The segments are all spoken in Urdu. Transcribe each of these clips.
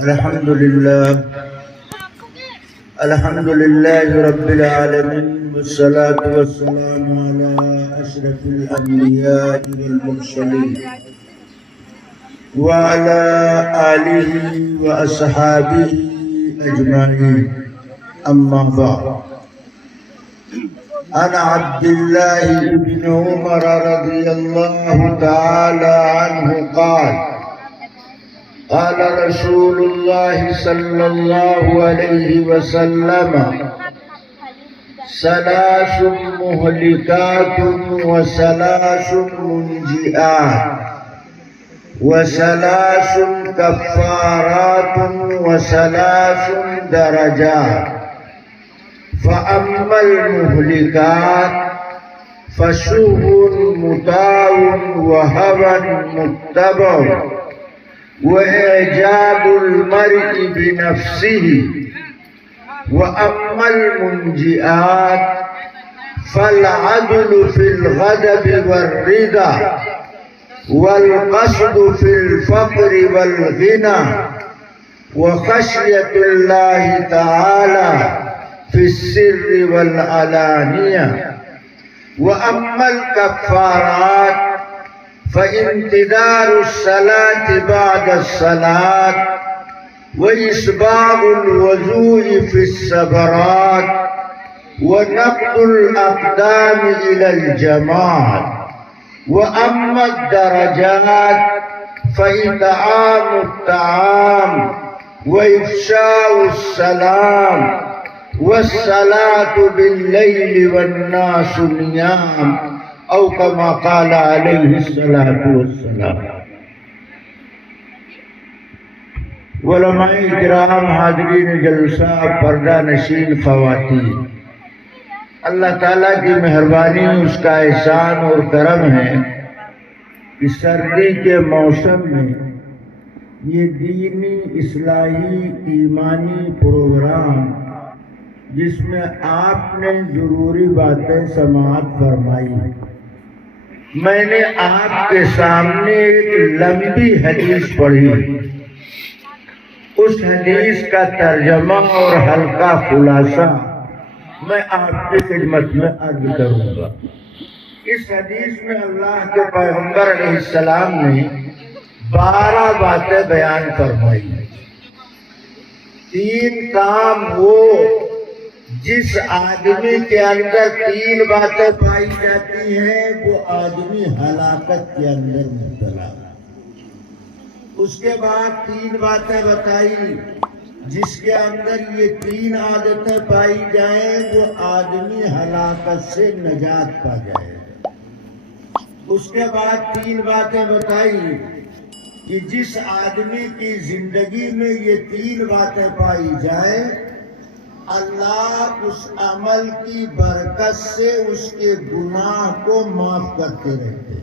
الحمد لله رب العالمين والصلاة والسلام على أشرف الأنبياء والمرسلين وعلى آله وأصحابه أجمعين. أما بعد، عن عبد الله بن عمر رضي الله تعالى عنه قال: قال رسول الله صلى الله عليه وسلم: ثلاث مهلكات وثلاث منجئات وثلاث كفارات وثلاث درجات. فأما المهلكات فشوب مطاع وهوى متبع وإعجاب المرء بنفسه. وأما المنجئات فالعدل في الغضب والرضا والقصد في الفقر والغنى وخشية الله تعالى في السر والعلانية. وأما الكفارات فانتظار الصلاة بعد الصلاة وإسباغ الوضوء في السبرات ونقض الأقدام إلى الجماعة. وأما الدرجات فإطعام الطعام وإفشاء السلام والصلاة بالليل والناس نيام، او كما قال علیہ الصلاۃ والسلام. علماء کرام، حاضرین جلسہ، پردہ نشین خواتین، اللہ تعالیٰ کی مہربانی، اس کا احسان اور کرم ہے کہ سردی کے موسم میں یہ دینی اصلاحی ایمانی پروگرام جس میں آپ نے ضروری باتیں سماعت فرمائی، میں نے آپ کے سامنے ایک لمبی حدیث پڑھی. اس حدیث کا ترجمہ اور ہلکا خلاصہ میں آپ کی خدمت میں عرض کروں گا. اس حدیث میں اللہ کے پیغمبر علیہ السلام نے 12 باتیں بیان فرمائی. 3 کام وہ جس آدمی کے اندر 3 باتیں پائی جاتی ہیں وہ آدمی ہلاکت کے اندر مبتلا ہے. اس کے بعد 3 باتیں بتائی جس کے اندر یہ 3 عادتیں پائی جائیں وہ آدمی ہلاکت سے نجات پا جائے. اس کے بعد 3 باتیں بتائی کہ جس آدمی کی زندگی میں یہ 3 باتیں پائی جائیں اللہ اس عمل کی برکت سے اس کے گناہ کو معاف کرتے رہتے.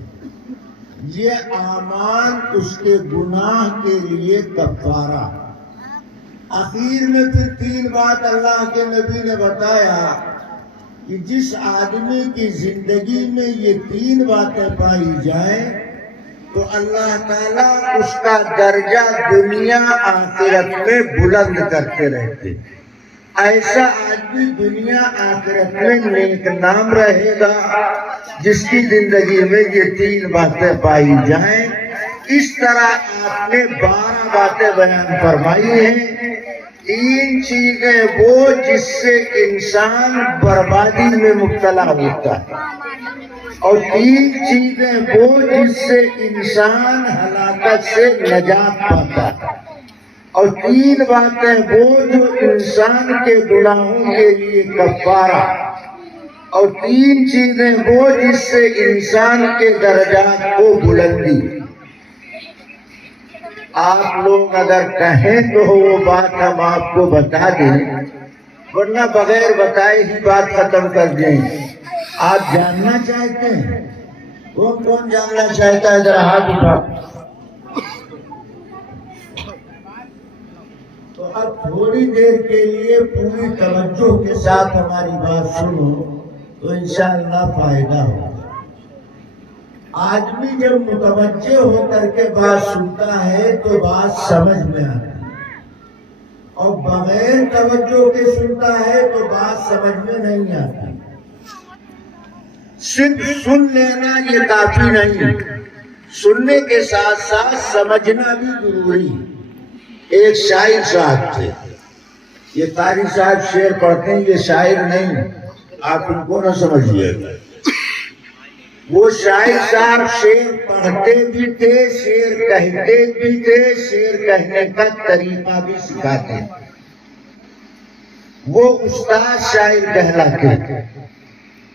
یہ اعمال اس کے گناہ کے لیے کفارہ. آخر میں پھر 3 بات اللہ کے نبی نے بتایا کہ جس آدمی کی زندگی میں یہ 3 باتیں پائی جائیں تو اللہ تعالیٰ اس کا درجہ دنیا آخرت میں بلند کرتے رہتے. ایسا آدمی دنیا آخرت میں نیک نام رہے گا جس کی زندگی میں یہ 3 باتیں پائی جائیں. اس طرح آپ نے 12 باتیں بیان فرمائی ہیں. 3 چیزیں وہ جس سے انسان بربادی میں مبتلا ہوتا ہے اور 3 چیزیں وہ جس سے انسان ہلاکت سے نجات پاتا ہے اور 3 باتیں وہ جو انسان کے گناہوں کے لیے کفارہ اور 3 چیزیں وہ جس سے انسان کے درجات کو بلندی. آپ لوگ اگر کہیں تو وہ بات ہم آپ کو بتا دیں، ورنہ بغیر بتائے ہی بات ختم کر دیں. آپ جاننا چاہتے ہیں؟ کون جاننا چاہتا ہے؟ ذرا ہاتھ اٹھا. تو اب تھوڑی دیر کے لیے پوری توجہ کے ساتھ ہماری بات سنو تو انشاءاللہ فائدہ ہوگا. آدمی جب متوجہ ہو کر کے بات سنتا ہے تو بات سمجھ میں آتی ہے. اور بغیر توجہ کے سنتا ہے تو بات سمجھ میں نہیں آتی. صرف سن لینا یہ کافی نہیں، سننے کے ساتھ ساتھ سمجھنا بھی ضروری. ایک شاعر صاحب تھے، یہ قاری صاحب شعر پڑھتے ہیں، یہ شاعر نہیں، آپ ان کو نہ سمجھیے. وہ شاعر صاحب شعر پڑھتے بھی تھے، شعر کہتے بھی تھے، شعر کہنے کا طریقہ بھی سکھاتے. وہ استاد شاعر کہلاتے تھے.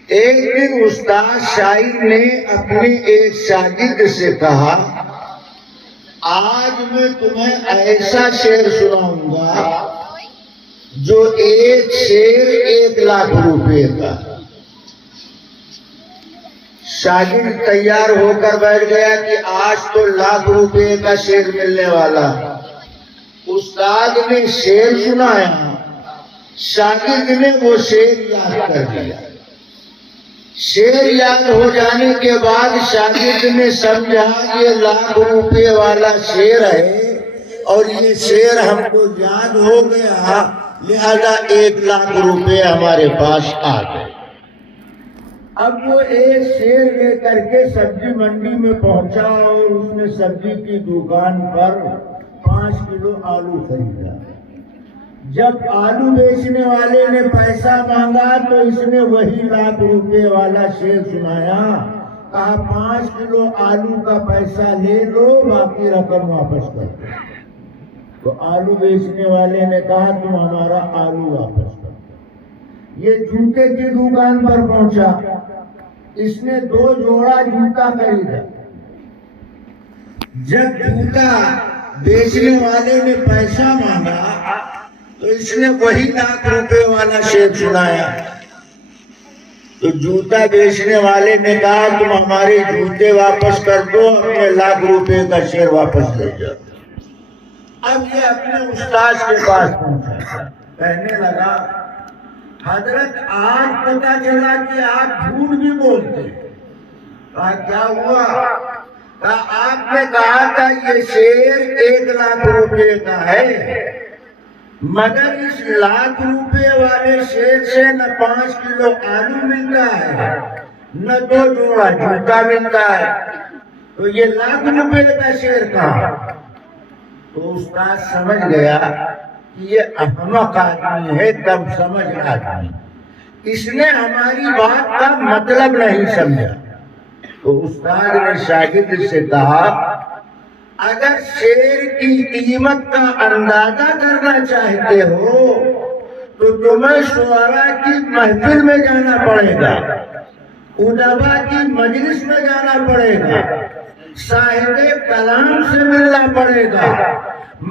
ایک دن استاد شاعر نے اپنے ایک شاگرد سے کہا، آج میں تمہیں ایسا شعر سناؤں گا جو ایک شعر 1,00,000 روپے کا. شاگرد تیار ہو کر بیٹھ گیا کہ آج تو 1,00,000 روپے کا شعر ملنے والا. استاد نے شعر سنایا، شاگرد نے وہ شعر یاد کر لیا. شعر یاد ہو جانے کے بعد شاگرد نے سمجھا یہ 1,00,000 روپے والا شعر ہے اور یہ شعر ہم کو یاد ہو گیا، لہذا 1,00,000 روپے ہمارے پاس آ گئے. اب وہ ایک شعر لے کر کے سبزی منڈی میں پہنچا اور اس نے سبزی کی دکان پر 5 کلو آلو خریدا. جب آلو بیچنے والے نے پیسہ مانگا تو اس نے وہی 1,00,000 روپے والا شعر سنایا. کہا 5 کلو آلو کا پیسہ لے لو، باقی رقم واپس کر دو. تو آلو بیچنے والے نے کہا تم ہمارا آلو واپس کر دو. یہ جوتے کی دکان پر پہنچا، اس نے 2 جوڑا جوتا خریدا. جب جوتا بیچنے والے نے پیسہ مانگا تو اس نے وہی 1,00,000 روپے والا شعر سنایا. تو جوتا بیچنے والے نے کہا تم ہمارے جوتے واپس کر دو، اپنے 1,00,000 روپے کا شعر واپس لے جاؤ. اب یہ اپنے استاد کے پاس پہنچا، کہنے لگا حضرت آج پتا چلا کہ آپ جھوٹ بھی بولتے. کہا کیا ہوا؟ کہا آپ نے کہا تھا یہ شعر 1,00,000 روپے کا ہے، مگر اس 1,00,000 روپے والے شعر سے نہ 5 کلو آلو ملتا ہے، نہ 2 جوڑا جوتا ملتا ہے، تو یہ 1,00,000 روپے کا شعر کہاں؟ تو استاد سمجھ گیا کہ یہ احمق آدمی ہے، کم سمجھ آدمی، اس نے ہماری بات کا مطلب نہیں سمجھا. تو استاد نے شاگرد سے کہا اگر شعر کی قیمت کا اندازہ کرنا چاہتے ہو تو تمہیں شعراء کی محفل میں جانا پڑے گا، ادبا کی مجلس میں جانا پڑے گا، صاحب کلام سے ملنا پڑے گا،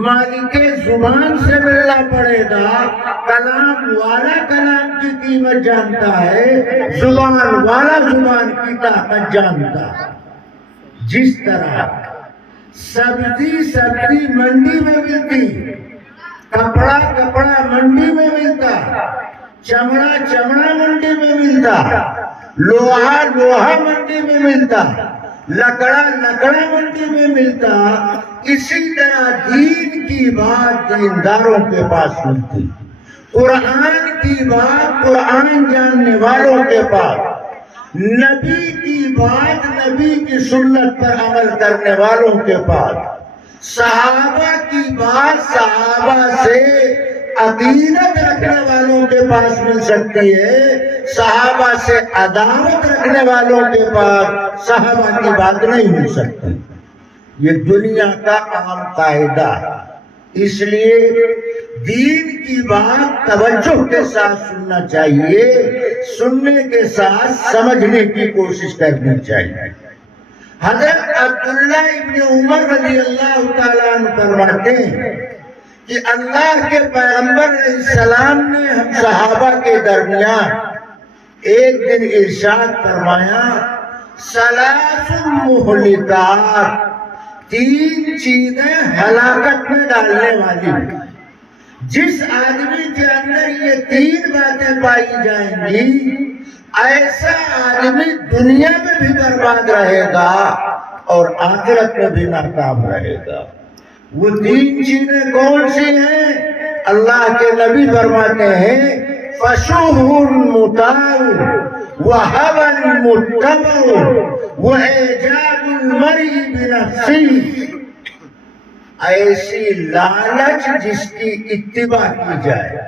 مالک زبان سے ملنا پڑے گا. کلام والا کلام کی قیمت جانتا ہے، زبان والا زبان کی طاقت جانتا ہے. جس طرح سبزی منڈی میں ملتی، کپڑا منڈی میں ملتا، چمڑا منڈی میں ملتا، لوہا منڈی میں ملتا، لکڑا منڈی میں ملتا، اسی طرح دین کی بات دینداروں کے پاس ملتی، قرآن کی بات قرآن جاننے والوں کے پاس، نبی کی بات نبی کی سنت پر عمل کرنے والوں کے پاس، صحابہ کی بات صحابہ سے عقیدت رکھنے والوں کے پاس مل سکتی ہے، صحابہ سے عداوت رکھنے والوں کے پاس صحابہ کی بات نہیں مل سکتی. یہ دنیا کا عام قاعدہ ہے. اس لیے دین کی بات توجہ کے ساتھ سننا چاہیے، سننے کے ساتھ سمجھنے کی کوشش کرنی چاہیے. حضرت عبداللہ ابن عمر رضی اللہ تعالیٰ عنہ فرماتے ہیں کہ اللہ کے پیغمبر علیہ السلام نے ہم صحابہ کے درمیان ایک دن ارشاد فرمایا ثلاث مہلکات، 3 چیزیں ہلاکت میں ڈالنے والی. جس آدمی کے اندر یہ 3 باتیں پائی جائیں گی ایسا آدمی دنیا میں بھی برباد رہے گا اور آخرت میں بھی ناکام رہے گا. وہ 3 چیزیں کون سی ہیں؟ اللہ کے نبی فرماتے ہیں فشوہ مطاع وہوى متبع واعجاب المرء بنفسه، ایسی لالچ جس کی اتباع کی جائے،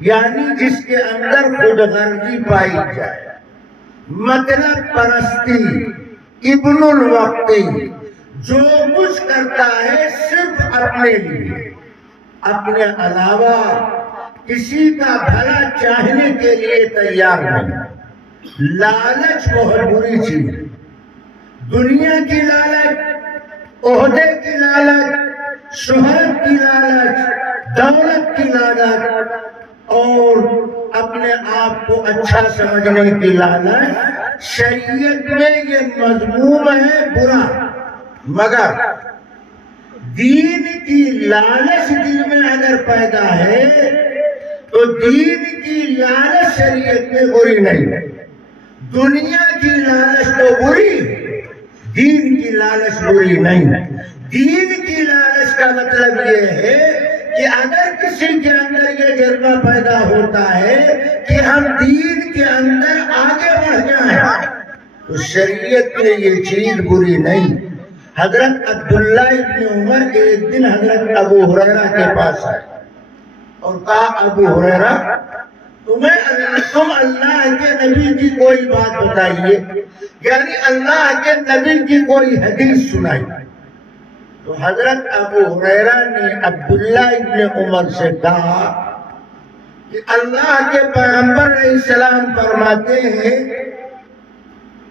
یعنی جس کے اندر خود غرضی پائی جائے، مطلب پرستی، ابن الوقتی، جو کچھ کرتا ہے صرف اپنے لیے، اپنے علاوہ کسی کا بھلا چاہنے کے لیے تیار نہیں۔ لالچ بہت بری چیز ہے، دنیا کی لالچ، عہدے کی لالچ، شہرت کی لالچ، دولت کی لالچ، اور اپنے آپ کو اچھا سمجھنے کی لالچ شریعت میں یہ مذموم ہے، برا۔ مگر دین کی لالچ دل میں اگر پیدا ہے تو دین کی لالچ شریعت میں بری نہیں۔ دنیا کی لالچ تو بری، دین کی لالچ بری نہیں۔ دین کی لالچ کا مطلب یہ ہے کہ اگر کسی کے اندر یہ جذبہ پیدا ہوتا ہے کہ ہم دین کے اندر آگے بڑھ جائیں تو شریعت میں یہ چیز بری نہیں۔ حضرت عبداللہ ابن عمر ایک دن حضرت ابو ہریرہ کے پاس آئے اور کہا ابو ہریرہ تم اللہ کے نبی کی کوئی بات بتائیے، یعنی اللہ کے نبی کی کوئی حدیث سنائی۔ تو حضرت ابو ہریرہ نے عبداللہ ابن عمر سے کہا کہ اللہ کے پیغمبر علیہ السلام فرماتے ہیں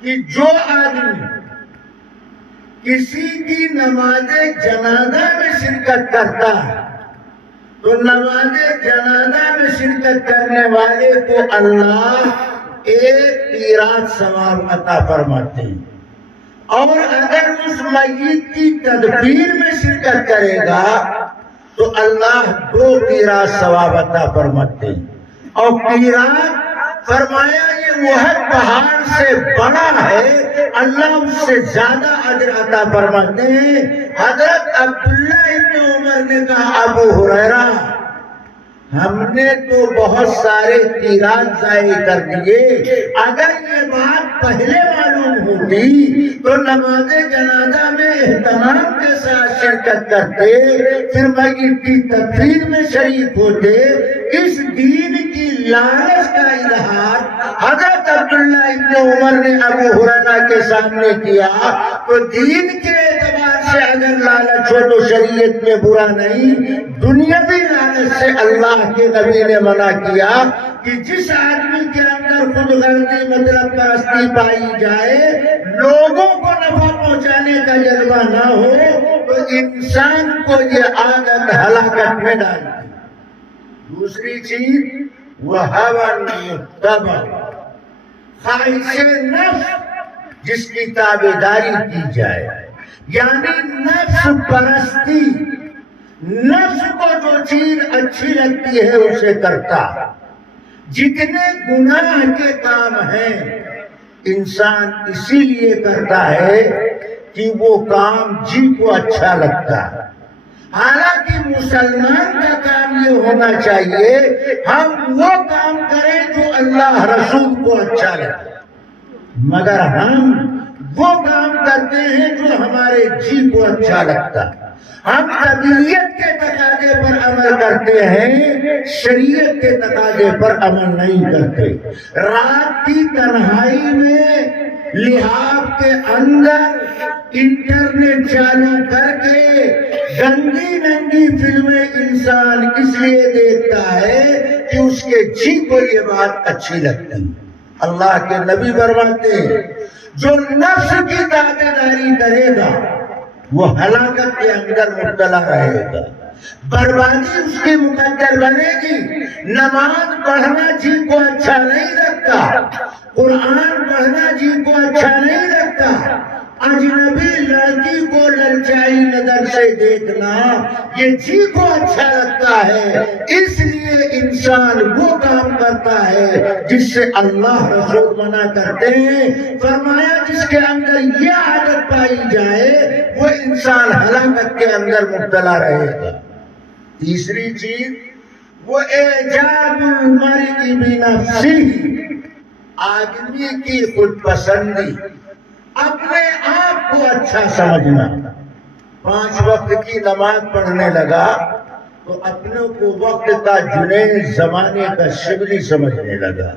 کہ جو آدمی کسی کی نماز جنازہ میں شرکت کرتا ہے تو نماز جنازہ میں شرکت کرنے والے کو اللہ 1 قیراط ثواب عطا فرماتے ہیں، اور اگر اس میت کی تدفین میں شرکت کرے گا تو اللہ 2 قیراط ثواب عطا فرماتے ہیں۔ اور قیراط فرمایا یہ وہ پہاڑ سے بڑا ہے، اللہ اس سے زیادہ اجر عطا فرماتے ہیں۔ حضرت عبداللہ ابن عمر نے کہا ابو ہریرہ ہم نے تو بہت سارے قیراط ضائع کر دیے، اگر یہ بات پہلے معلوم ہوتی تو نماز جنازہ میں اہتمام کے ساتھ شرکت کرتے، پھر میت کی تدفین میں شریک ہوتے۔ اس دین کی لالچ کا اظہار حضرت عبداللہ ابن عمر نے ابو ہریرہ کے سامنے کیا، تو دین کے اعتبار سے اگر لالچ ہو تو شریعت میں برا نہیں۔ دنیاوی لالچ سے اللہ کے نبی نے منع کیا کہ جس آدمی کے اندر خود غرضی مطلب پرستی پائی جائے، لوگوں کو نفع پہنچانے کا جذبہ نہ ہو، تو انسان کو یہ عادت ہلاکت میں ڈالتی۔ دوسری چیز وہوى متبع، خواہش نفس جس کی تابعداری کی جائے، یعنی نفس پرستی، نفس کو جو چیز اچھی لگتی ہے اسے کرتا۔ جتنے گناہ کے کام ہیں انسان اسی لیے کرتا ہے کہ وہ کام جی کو اچھا لگتا ہے۔ حالانکہ مسلمان کا کام یہ ہونا چاہیے ہم وہ کام کریں جو اللہ رسول کو اچھا لگتا ہے، مگر ہم وہ کام کرتے ہیں جو ہمارے جی کو اچھا لگتا ہے۔ ہم طبیعت کے تقاضے پر عمل کرتے ہیں، شریعت کے تقاضے پر عمل نہیں کرتے۔ رات کی تنہائی میں لحاف کے اندر انٹرنیٹ چالو کر کے گندی ننگی فلمیں انسان اس لیے دیکھتا ہے کہ اس کے جی کو یہ بات اچھی لگتی۔ اللہ کے نبی فرماتے ہیں جو نفس کی تابعداری کرے گا وہ ہلاکت کے اندر مبتلا رہے گا، بربادی اس کی مقدر بنے گی۔ نماز پڑھنا جی کو اچھا نہیں لگتا، قرآن پڑھنا جی کو اچھا نہیں لگتا، اجنبی لڑکی کو للچائی نظر سے دیکھنا یہ جی کو اچھا لگتا ہے، اس لیے انسان وہ کام کرتا ہے جس سے اللہ رسول منع کرتے ہیں۔ فرمایا جس کے اندر یہ عادت پائی جائے وہ انسان ہلاکت کے اندر مبتلا رہے گا۔ تیسری چیز وہ اعجاب المرء بنفسہ، آدمی کی خود پسندی، اپنے آپ کو اچھا سمجھنا۔ 5 وقت کی نماز پڑھنے لگا تو اپنے کو وقت کا جنید، زمانے کا شبلی سمجھنے لگا۔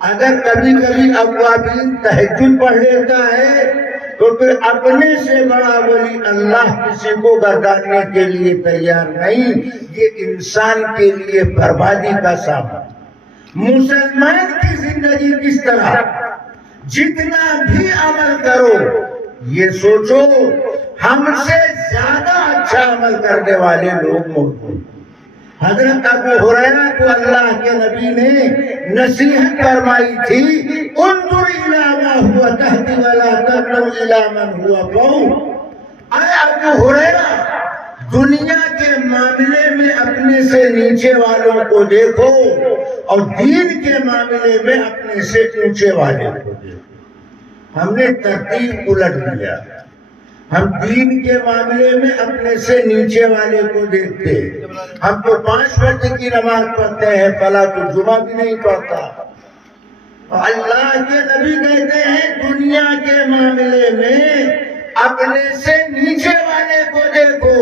اگر کبھی کبھی اوابین تہجد پڑھ لیتا ہے تو پھر اپنے سے بڑا ولی اللہ کسی کو گرداننے کے لیے تیار نہیں۔ یہ انسان کے لیے بربادی کا سامان۔ مسلمان کی زندگی کس طرح؟ جتنا بھی عمل کرو یہ سوچو ہم سے زیادہ اچھا عمل کرنے والے لوگ موجود ہیں۔ حضرت ابو ہریرہ کو اللہ کے نبی نے نصیحت فرمائی تھی، انظر الی ما هو تحت ولا تنظر الی من هو فوق۔ اے ابو ہریرہ، دنیا کے معاملے میں اپنے سے نیچے والوں کو دیکھو اور دین کے معاملے میں اپنے سے اونچے والوں کو دیکھو۔ ہم نے ترتیب الٹ دیا، ہم دین کے معاملے میں اپنے سے نیچے والے کو دیکھتے ہیں۔ ہم تو 5 وقت کی نماز پڑھتے ہیں، فلاں تو جمعہ بھی نہیں پڑھتا۔ اللہ کے نبی کہتے ہیں دنیا کے معاملے میں اپنے سے نیچے والے کو دیکھو۔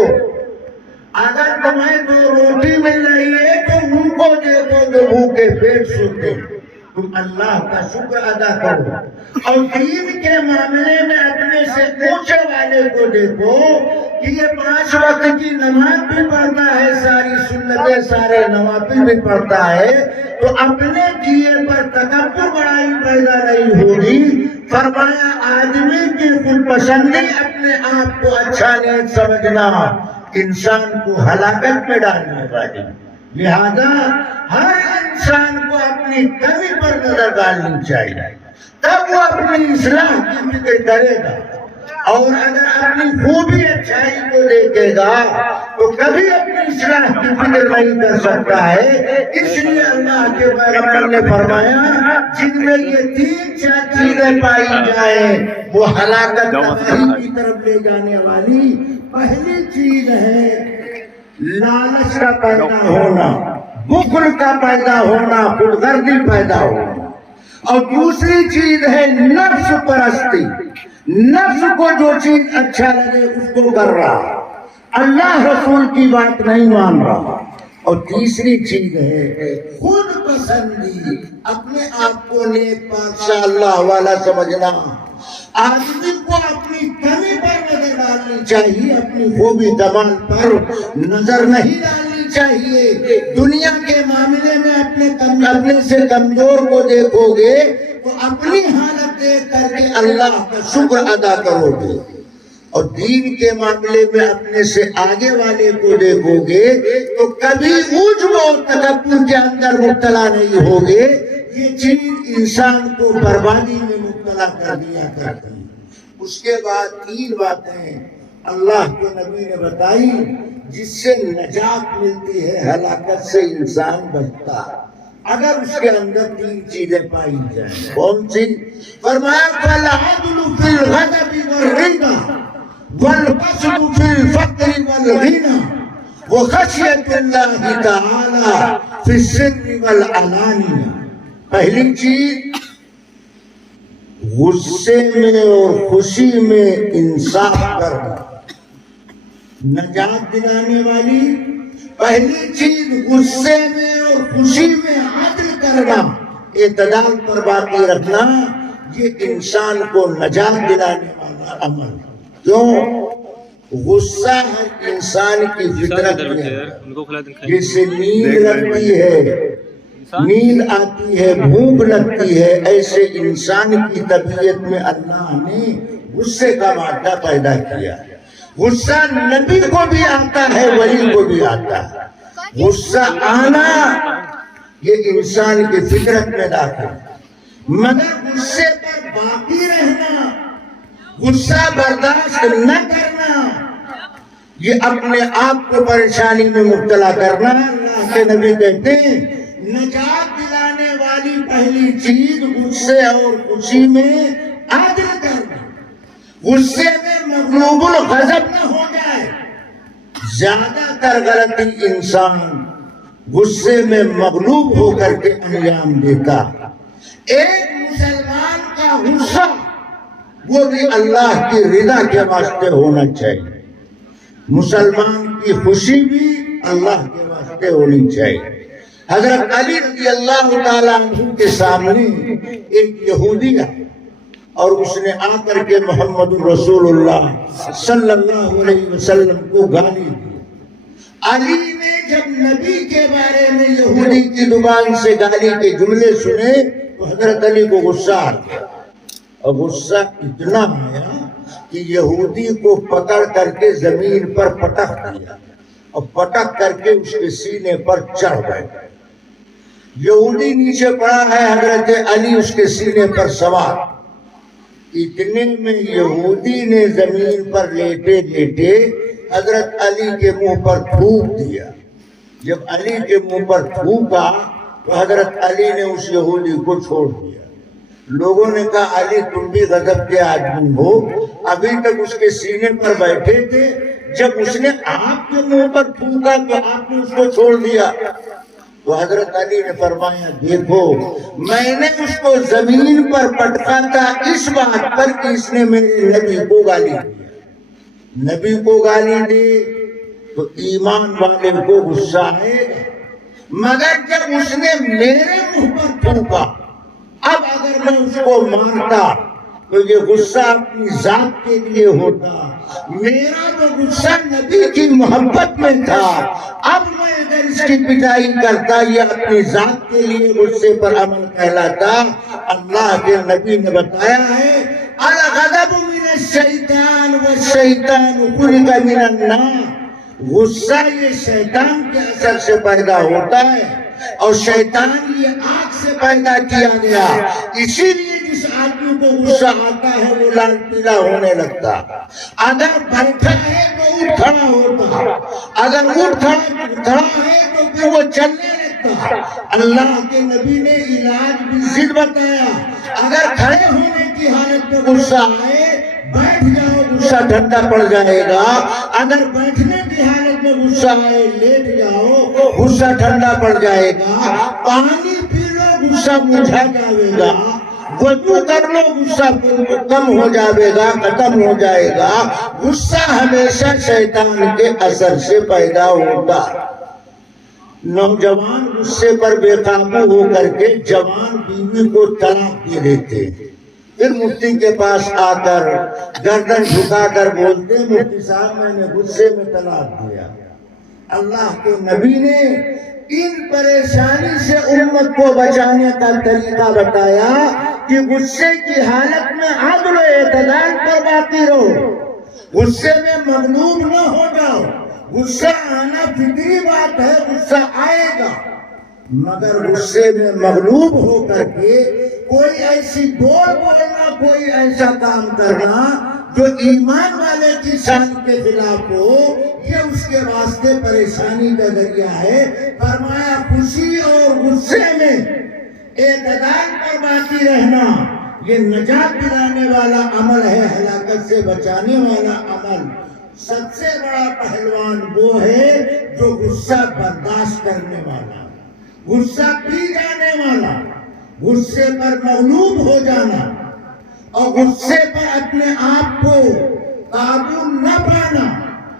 اگر تمہیں 2 روٹی مل رہی ہے تو ان کو دیکھو جو بھوکے پیٹ سوتے، تم اللہ کا شکر ادا کرو۔ اور دین کے معاملے میں اپنے سے اونچے والے کو دیکھو کہ یہ 5 وقت کی نماز بھی پڑھتا ہے، ساری سنتیں سارے نوافل بھی پڑھتا ہے، تو اپنے کیے پر تکبر بڑائی پیدا نہیں ہوگی۔ فرمایا آدمی کی خود پسندی، اپنے آپ کو اچھا نہیں سمجھنا، انسان کو ہلاکت میں ڈالنے والی۔ لہذا ہر انسان کو اپنی کمی پر نظر ڈالنی چاہیے، تب وہ اپنی اصلاح کی فکر کرے گا۔ اور اگر اپنی خوبی اچھائی کو دیکھے گا تو کبھی اپنی اصلاح کی فکر نہیں کر سکتا ہے۔ اس لیے اللہ کے پیغمبر نے فرمایا جن میں یہ 3-4 چیزیں پائی جائیں وہ ہلاکت کی طرف لے جانے والی۔ پہلی چیز ہے لالچ کا پیدا ہونا، بخل کا پیدا ہونا، خودغرضی پیدا ہونا۔ اور دوسری چیز ہے نفس پرستی، نفس کو جو چیز اچھا لگے اس کو کر رہا، اللہ رسول کی بات نہیں مان رہا۔ اور تیسری چیز ہے خود پسندی، اپنے آپ کو نیک پاک اللہ والا سمجھنا۔ آدمی کو اپنی کمی پر نظر ڈالنی چاہیے، اپنی خوبی کمال پر نظر نہیں ڈالنی چاہیے۔ دنیا کے معاملے میں اپنے سے کمزور کو دیکھو گے تو اپنی حالت دیکھ کر کے اللہ کا شکر ادا کرو گے، اور دین کے معاملے میں اپنے سے آگے والے کو دیکھو گے تو کبھی عجب اور تکبر کے اندر مبتلا نہیں ہوگے۔ یہ چیز انسان کو بربادی میں مبتلا کر دیا کرتی ہے۔ اس کے بعد 3 باتیں اللہ کے نبی نے بتائی جس سے نجات ملتی ہے، ہلاکت سے انسان بچتا ہے اگر اس کے اندر 3 چیزیں پائی جائیں۔ کون سی؟ فرمایا فَالْعَدْلُ فِي الْغَضَبِ وَالرِّضَى وَالْبَذْلُ فِي الْفَقْرِ وَالْغِنَى وَخَشْيَةُ اللَّهِ تَعَالَى فِي السِّرِّ وَالْعَلَانِيَةِ۔ پہلی چیز غصے میں اور خوشی میں انصاف کرنا، نجات دلانے والی پہلی چیز غصے میں اور خوشی میں عدل کرنا، اعتدال پر باقی رکھنا، یہ انسان کو نجات دلانے والا عمل۔ کیوں؟ غصہ ہر انسان کی فطرت میں ہے، جیسے نیند لگتی ہے، نیند آتی ہے، بھوک لگتی ہے، ایسے انسان کی طبیعت میں اللہ نے غصے کا مادہ پیدا کیا۔ غصہ نبی کو بھی آتا ہے، ولی کو بھی آتا ہے۔ غصہ آنا یہ انسان کی فطرت میں داخل ہے، مگر غصے پر باقی رہنا، غصہ برداشت نہ کرنا، یہ اپنے آپ کو پریشانی میں مبتلا کرنا۔ اللہ کے نبی کہتے ہیں نجات دلانے والی پہلی چیز غصے اور خوشی میں عدل کرنا، غصے میں مغلوب الغضب نہ ہو جائے۔ زیادہ تر غلطی انسان غصے میں مغلوب ہو کر کے انجام دیتا. ایک مسلمان کا غصہ وہ بھی اللہ کی رضا کے واسطے ہونا چاہیے. مسلمان کی خوشی بھی اللہ کے واسطے ہونی چاہیے. حضرت علی رضی اللہ تعالیٰ عنہ کے سامنے ایک یہودی ہے اور اس نے آ کر کے محمد رسول اللہ صلی اللہ علیہ وسلم کو گالی دی. علی نے جب نبی کے بارے میں یہودی کی زبان سے گالی کے جملے سنے تو حضرت علی کو غصہ آ گیا. اور غصہ اتنا آیا کہ یہودی کو پکڑ کر کے زمین پر پٹک دیا اور پٹک کر کے اس کے سینے پر چڑھ گئے. یہودی نیچے پڑا ہے، حضرت علی اس کے سینے پر سوار. اتنے میں یہودی نے زمین پر لیٹے لیٹے حضرت علی کے منہ پر تھوک دیا. جب علی کے منہ پر تھوکا تو حضرت علی نے اس یہودی کو چھوڑ دیا. لوگوں نے کہا علی تم بھی غضب کے آدمی ہو، ابھی تک اس کے سینے پر بیٹھے تھے، جب اس نے آپ کے منہ پر تھوکا تو آپ نے اس کو چھوڑ دیا. تو حضرت علی نے فرمایا دیکھو میں نے اس کو زمین پر پٹکا تھا اس بات پر کہ اس نے میرے نبی کو گالی دی. نبی کو گالی دی تو ایمان والے کو غصہ آئے گا، مگر جب اس نے میرے منہ پر تھوکا، اب اگر میں اس کو مارتا تو یہ غصہ اپنی ذات کے لیے ہوتا. میرا تو غصہ نبی کی محبت میں تھا. اب میں اگر اس کی پٹائی کرتا یہ اپنی ذات کے لیے غصے پر عمل کہلاتا. اللہ کے نبی نے بتایا ہے الغضب من الشیطان والشیطان خلق من النار. غصہ یہ شیطان کے اثر سے پیدا ہوتا ہے اور شیطان یہ آگ سے پیدا کیا گیا. اسی لیے جس آدمی کو غصہ آتا ہے وہ لال پیلا ہونے لگتا. اگر بیٹھا ہے تو اٹھ کھڑا ہوتا، اگر اٹھ کھڑا ہے تو پھر وہ چلنے لگتا. اللہ کے نبی نے علاج بھی ضد بتایا. اگر کھڑے ہونے کی حالت میں غصہ آئے بیٹھ جاؤ، غصہ ٹھنڈا پڑ جائے گا. اگر بیٹھنے کی حالت میں غصہ آئے لیٹ جاؤ، غصہ ٹھنڈا پڑ جائے گا. پانی پی لو، غصہ بجھا جائے گا. وضو کر لو، غصہ کم ہو جائے گا، ختم ہو جائے گا. غصہ ہمیشہ شیطان کے اثر سے پیدا ہوتا. نوجوان غصے پر بے قابو ہو کر کے جوان بیوی کو طلاق دے دیتے، پھر مفتی کے پاس آ کر گردن جھکا کر بولتے مفتی صاحب میں نے غصے میں طلاق دیا. اللہ کے نبی نے ان پریشانی سے امت کو بچانے کا طریقہ بتایا کہ غصے کی حالت میں عدل و اعتدال پر باقی رہو. غصے میں مغلوب نہ ہو جاؤ. غصہ آنا فطری بات ہے، غصہ آئے گا، مگر غصے میں مغلوب ہو کر کے کوئی ایسی بولنا، کوئی ایسا کام کرنا جو ایمان والے کی شان کے خلاف ہو، یہ اس کے واسطے پریشانی کا ذریعہ ہے. فرمایا خوشی اور غصے میں اعتدال پر باقی رہنا یہ نجات دلانے والا عمل ہے، ہلاکت سے بچانے والا عمل. سب سے بڑا پہلوان وہ ہے جو غصہ برداشت کرنے والا، غصہ پی جانے والا، غصے پر مغلوب ہو جانا اور غصے پر اپنے آپ کو قابو نہ پانا،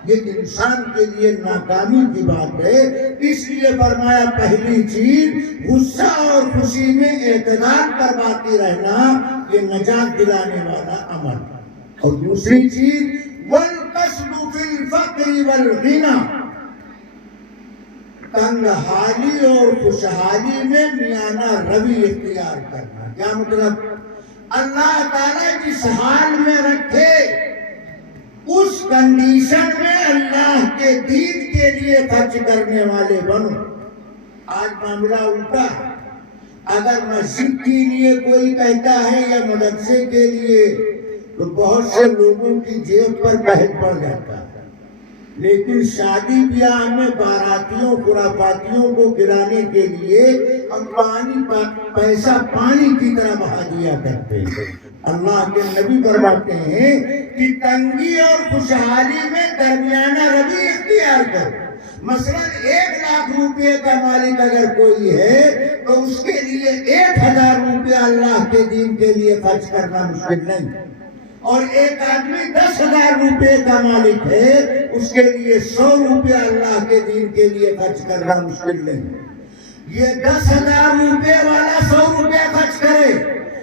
یہ انسان کے لیے ناکامی کی بات ہے. اس لیے فرمایا پہلی چیز غصہ اور خوشی میں اعتدال پر باقی رہنا یہ نجات دلانے والا عمل. اور دوسری چیز والقصد فی الفقر والغنى، تنگ حالی اور خوشحالی میں میانہ روی اختیار کرنا. کیا مطلب؟ اللہ تعالیٰ جس حال میں رکھے اس کنڈیشن میں اللہ کے دین کے لیے خرچ کرنے والے بنو. آج معاملہ الٹا ہے. اگر مسجد کے لیے کوئی کہتا ہے یا مدرسے کے لیے تو بہت سے لوگوں کی جیب پر قہر پڑ جاتا ہے. لیکن شادی بیاہ میں باراتیوں خرافاتیوں کو گرانے کے لیے ہم پیسہ پانی کی طرح بہا دیا کرتے ہیں. اللہ کے نبی فرماتے ہیں کہ تنگی اور خوشحالی میں درمیانہ روی اختیار کرو. مثلا 1,00,000 روپے کا مالک اگر کوئی ہے تو اس کے لیے 1,000 روپیہ اللہ کے دین کے لیے خرچ کرنا مشکل نہیں، اور ایک آدمی 10,000 روپے کا مالک ہے، اس کے لیے 100 روپیہ اللہ کے دین کے لیے خرچ کرنا مشکل نہیں۔ یہ 10,000 روپے والا 100 روپے خرچ کرے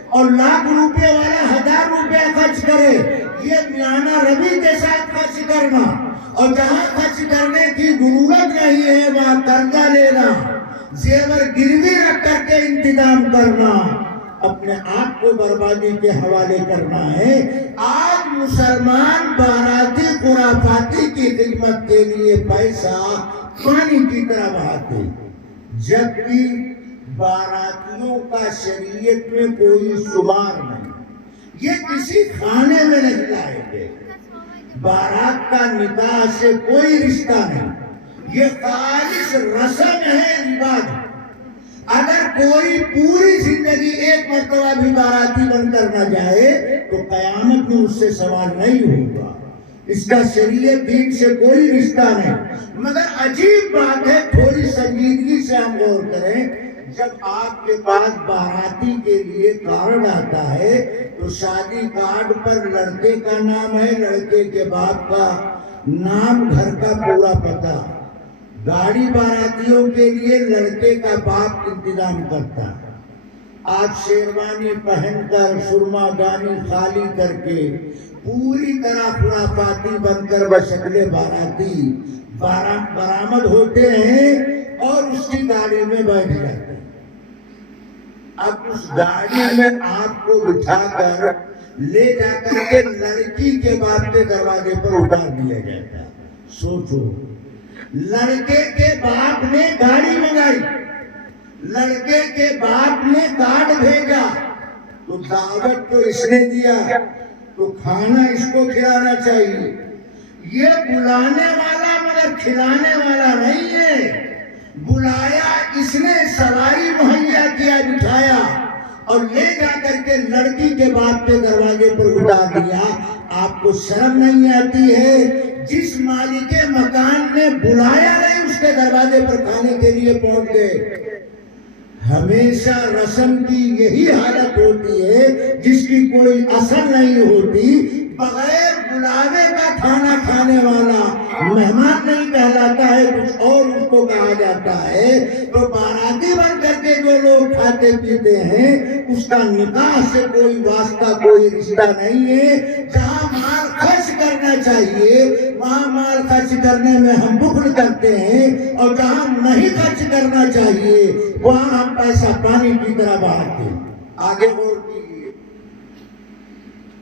اور 1,00,000 روپے والا 1,000 روپے خرچ کرے، یہ میانہ روی کے ساتھ خرچ کرنا، اور جہاں خرچ کرنے کی ضرورت نہیں ہے وہاں قرضہ لینا، زیور گروی رکھ کر کے انتظام کرنا، اپنے آپ کو بربادی کے حوالے کرنا ہے۔ آج مسلمان باراتی خرافاتی کی خدمت کے لیے پیسہ پانی کی طرح بہاتے، جبکہ باراتیوں کا شریعت میں کوئی شمار نہیں، یہ کسی کھانے میں نہیں لائے گئے، بارات کا نکاح سے کوئی رشتہ نہیں، یہ خالص رسم ہے، عبادت۔ اگر کوئی پوری زندگی ایک مرتبہ بھی باراتی بن کر نہ جائے تو قیامت میں اس سے سوال نہیں ہوگا، اس کا شریعت دین سے کوئی رشتہ نہیں۔ مگر عجیب بات ہے، تھوڑی سنجیدگی سے ہم غور کریں، جب آپ کے پاس باراتی کے لیے کارڈ آتا ہے تو شادی کارڈ پر لڑکے کا نام ہے، لڑکے کے باپ کا نام، گھر کا پورا پتہ۔ گاڑی باراتیوں کے لیے لڑکے کا باپ انتظام کرتا ہے۔ آپ شیروانی پہن کر سرما دانی خالی کر کے پوری طرح خرافاتی بن کر بشکل باراتی برآمد ہوتے ہیں اور اس کی گاڑی میں بیٹھ جاتے ہیں۔ اب اس گاڑی میں آپ کو بٹھا کر لے جا کر کے لڑکی کے باپ کے دروازے پر اتار دیا جاتا ہے۔ سوچو، لڑکے کے باپ نے گاڑی منگائی، لڑکے کے باپ نے کارڈ بھیجا، تو دعوت تو اس نے دیا، تو کھانا اس کو کھلانا چاہیے۔ یہ بلانے والا مگر کھلانے والا نہیں ہے، بلایا اس نے، سواری مہیا کیا، بٹھایا اور لے جا کر کے لڑکی کے باپ کے دروازے پر اتار دیا۔ آپ کو شرم نہیں آتی ہے؟ جس مالک مکان نے بلایا نہیں اس کے دروازے پر کھانے کے لیے پہنچ گئے۔ ہمیشہ رسم کی یہی حالت ہوتی ہے جس کی کوئی اثر نہیں ہوتی۔ بغیر بلاوے کا کھانا کھانے والا مہمان نہیں کہلاتا ہے، کچھ اور اس کو کہا جاتا ہے۔ تو باراتی بن کر کے جو لوگ کھاتے پیتے ہیں اس کا نکاح سے کوئی واسطہ، کوئی رشتہ نہیں ہے۔ جہاں مال خرچ کرنا چاہیے وہاں مال خرچ کرنے میں ہم بخل کرتے ہیں، اور جہاں نہیں خرچ کرنا چاہیے وہاں ہم پیسہ پانی کی طرح بہاتے ہیں۔ آگے غور کیجیے،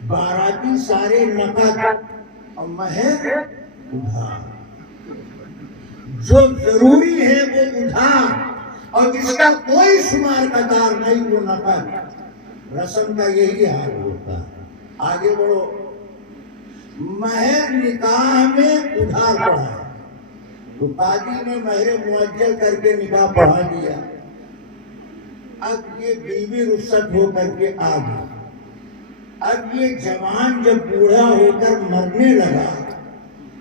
باراتی سارے نقد اور مہر ادھار، جو ضروری ہے وہ ادھار، اور جس کا کوئی شمار قدار نہیں وہ نقد۔ رسم کا یہی حال ہوتا ہے۔ آگے بڑھو، مہر نکاح میں ادھار پڑھا ہے، تو قاضی نے مہر معجل کر کے نکاح پڑھا دیا۔ اب یہ بیوی رخصت ہو کر کے آ گئی، اب یہ جوان جب بوڑھا ہو کر مرنے لگا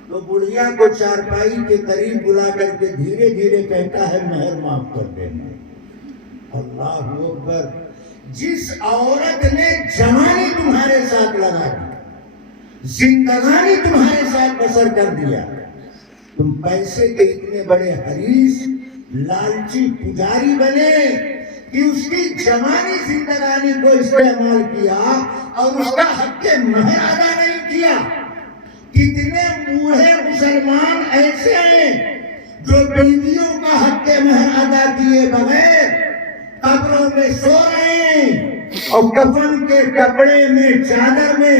تو بڑھیا کو چارپائی کے قریب بلا کر کے دھیرے دھیرے کہتا ہے مہر معاف کر دینا۔ اللہ اکبر! جس عورت نے جوانی تمہارے ساتھ لگا دی، زندگانی تمہارے ساتھ بسر کر دیا، تم پیسے کے اتنے بڑے حریص لالچی پجاری بنے کہ اس کی جوانی زندگانی کو استعمال کیا اور اس کا حق مہر ادا نہیں کیا۔ کتنے بوڑھے مسلمان ایسے ہیں جو بیویوں کا حق مہر ادا کیے بغیر قبروں میں سو رہے ہیں، اور کفن کے کپڑے میں، چادر میں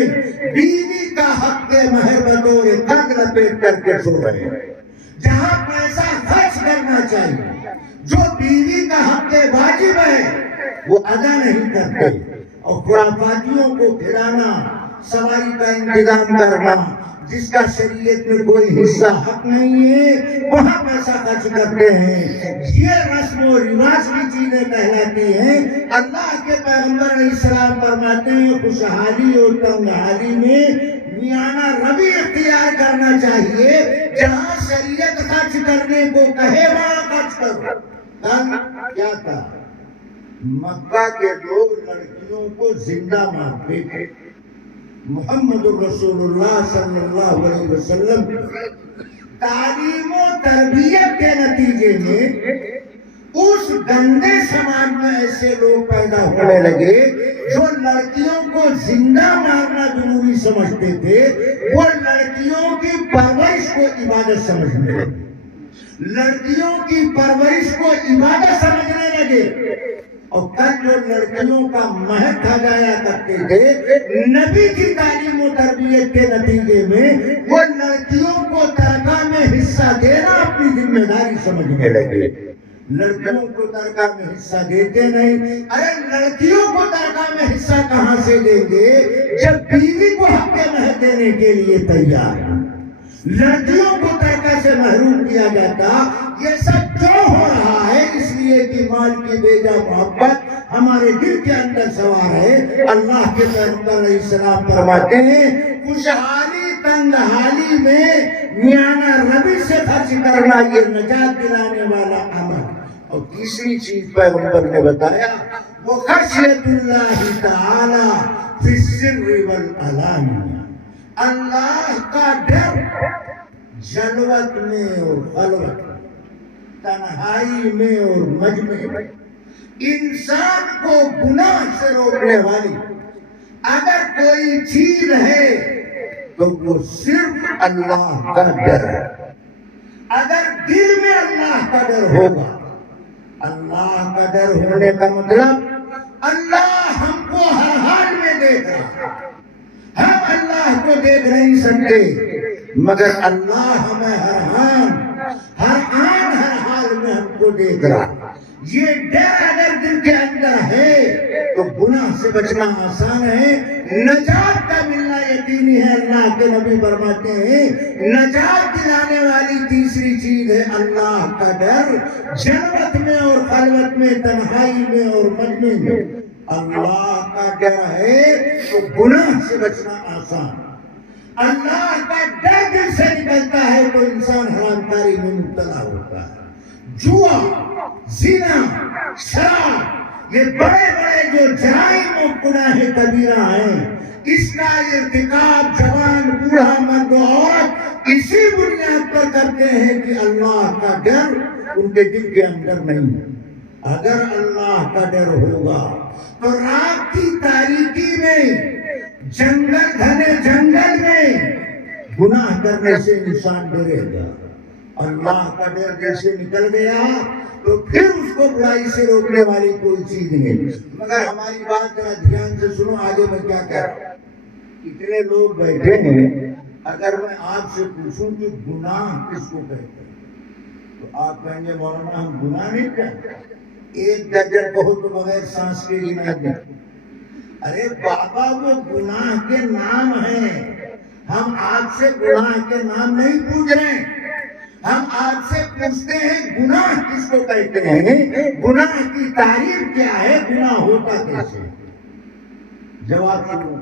بیوی کا حق مہر بطور تک لپیٹ کر کے سو رہے ہیں۔ جہاں پیسہ خرچ کرنا چاہیے، جو بیوی کا حق واجب ہے وہ ادا نہیں کرتے، اور خرافاتیوں کو کھلانا، سواری کا انتظام کرنا، جس کا شریعت میں کوئی حصہ حق نہیں ہے وہاں پیسہ خرچ کرتے ہیں۔ یہ رسم و رواج کی چیزیں کہلاتی ہیں۔ اللہ کے پیغمبر علیہ السلام فرماتے ہیں خوشحالی اور تنگحالی میں میانہ روی اختیار کرنا چاہیے، جہاں شریعت خرچ کرنے کو کہے وہاں خرچ کرو۔ کیا تھا؟ مکہ کے لوگ لڑکیوں کو زندہ مارتے تھے۔ محمد رسول اللہ صلی اللہ علیہ وسلم تعلیم و تربیت کے نتیجے میں اس گندے سماج میں ایسے لوگ پیدا ہونے لگے جو لڑکیوں کو زندہ مارنا ضروری سمجھتے تھے، وہ لڑکیوں کی پرورش کو عبادت سمجھنے لگے، لڑکیوں کی پرورش کو عبادت سمجھنے لگے۔ اور کل جو لڑکیوں کا مہک کھا جایا کرتے تھے، نبی کی تعلیم و تربیت کے نتیجے میں وہ لڑکیوں کو ترکہ میں حصہ دینا اپنی ذمہ داری سمجھنے لگے۔ لڑکیوں کو ترکہ میں حصہ دیتے نہیں۔ ارے لڑکیوں کو ترکہ میں حصہ کہاں سے دیں گے جب بیوی کو حق مہر دینے کے لیے تیار ہے؟ لڑکیوں کو ترکہ سے محروم کیا جاتا۔ یہ سب کیوں ہو رہا ہے؟ اس لیے کہ مال کی بیجا محبت ہمارے دل کے اندر سوار ہے۔ اللہ کے پیغمبر علیہ السلام فرماتے ہیں خوشحالی تنگحالی میں میانہ روی سے خرچ کرنا یہ نجات دلانے والا عمل۔ اور تیسری چیز پیغمبر نے بتایا وہ خشیت اللہ تعالی فی السر والعلانیہ، اللہ کا ڈر جلوت میں اور خلوت میں، تنہائی میں اور مجمع میں، انسان کو گناہ سے روکنے والی اگر کوئی چیز ہے تو وہ صرف اللہ کا ڈر ہے۔ اگر دل میں اللہ کا ڈر ہوگا، اللہ کا ڈر ہونے کا مطلب اللہ ہم کو ہر حال میں دیکھ رہا ہے۔ ہم اللہ کو دیکھ نہیں سکتے مگر اللہ ہمیں ہر آن ہر حال میں ہم کو دیکھ رہا۔ یہ ڈر اگر دل کے اندر ہے تو گناہ سے بچنا آسان ہے، نجات کا ملنا یقینی ہے۔ اللہ کے نبی فرماتے ہیں نجات دلانے والی تیسری چیز ہے اللہ کا ڈر، جلوت میں اور خلوت میں، تنہائی میں اور مجمع میں اللہ کا ڈر ہے تو گناہ سے بچنا آسان۔ اللہ کا ڈر دل سے نکلتا ہے تو انسان حرام کاری میں مبتلا ہوتا ہے۔ جوا، زنا، شراب، یہ بڑے بڑے جو جرائم و گناہ کبیرہ ہیں، اس کا ارتکاب جوان، بوڑھا، مرد و عورت اسی بنیاد پر کرتے ہیں کہ اللہ کا ڈر ان کے دل کے اندر نہیں ہے۔ اگر اللہ کا ڈر ہوگا تو رات کی تاریکی میں، جنگل گھنے جنگل میں گناہ کرنے سے انسان ڈرے گا۔ اللہ کا ڈر جیسے نکل گیا تو پھر اس کو برائی سے روکنے والی کوئی چیز نہیں۔ مگر ہماری بات ذرا دھیان سے سنو، آگے میں کیا کہہ رہا ہوں۔ اتنے لوگ بیٹھے ہیں، اگر میں آپ سے پوچھوں کہ گناہ کس کو کہتے ہیں تو آپ کہیں گے مولانا ہم گناہ نہیں کرتے، ایک درجن کہو تو بغیر سانس کے گنا دیں۔ ارے بابا وہ گناہ کے نام ہیں، ہم آپ سے گناہ کے نام نہیں پوچھ رہے ہیں، ہم آپ سے پوچھتے ہیں گناہ کس کو کہتے ہیں، گناہ کی تعریف کیا ہے، گناہ ہوتا کیسے؟ جواب سنو،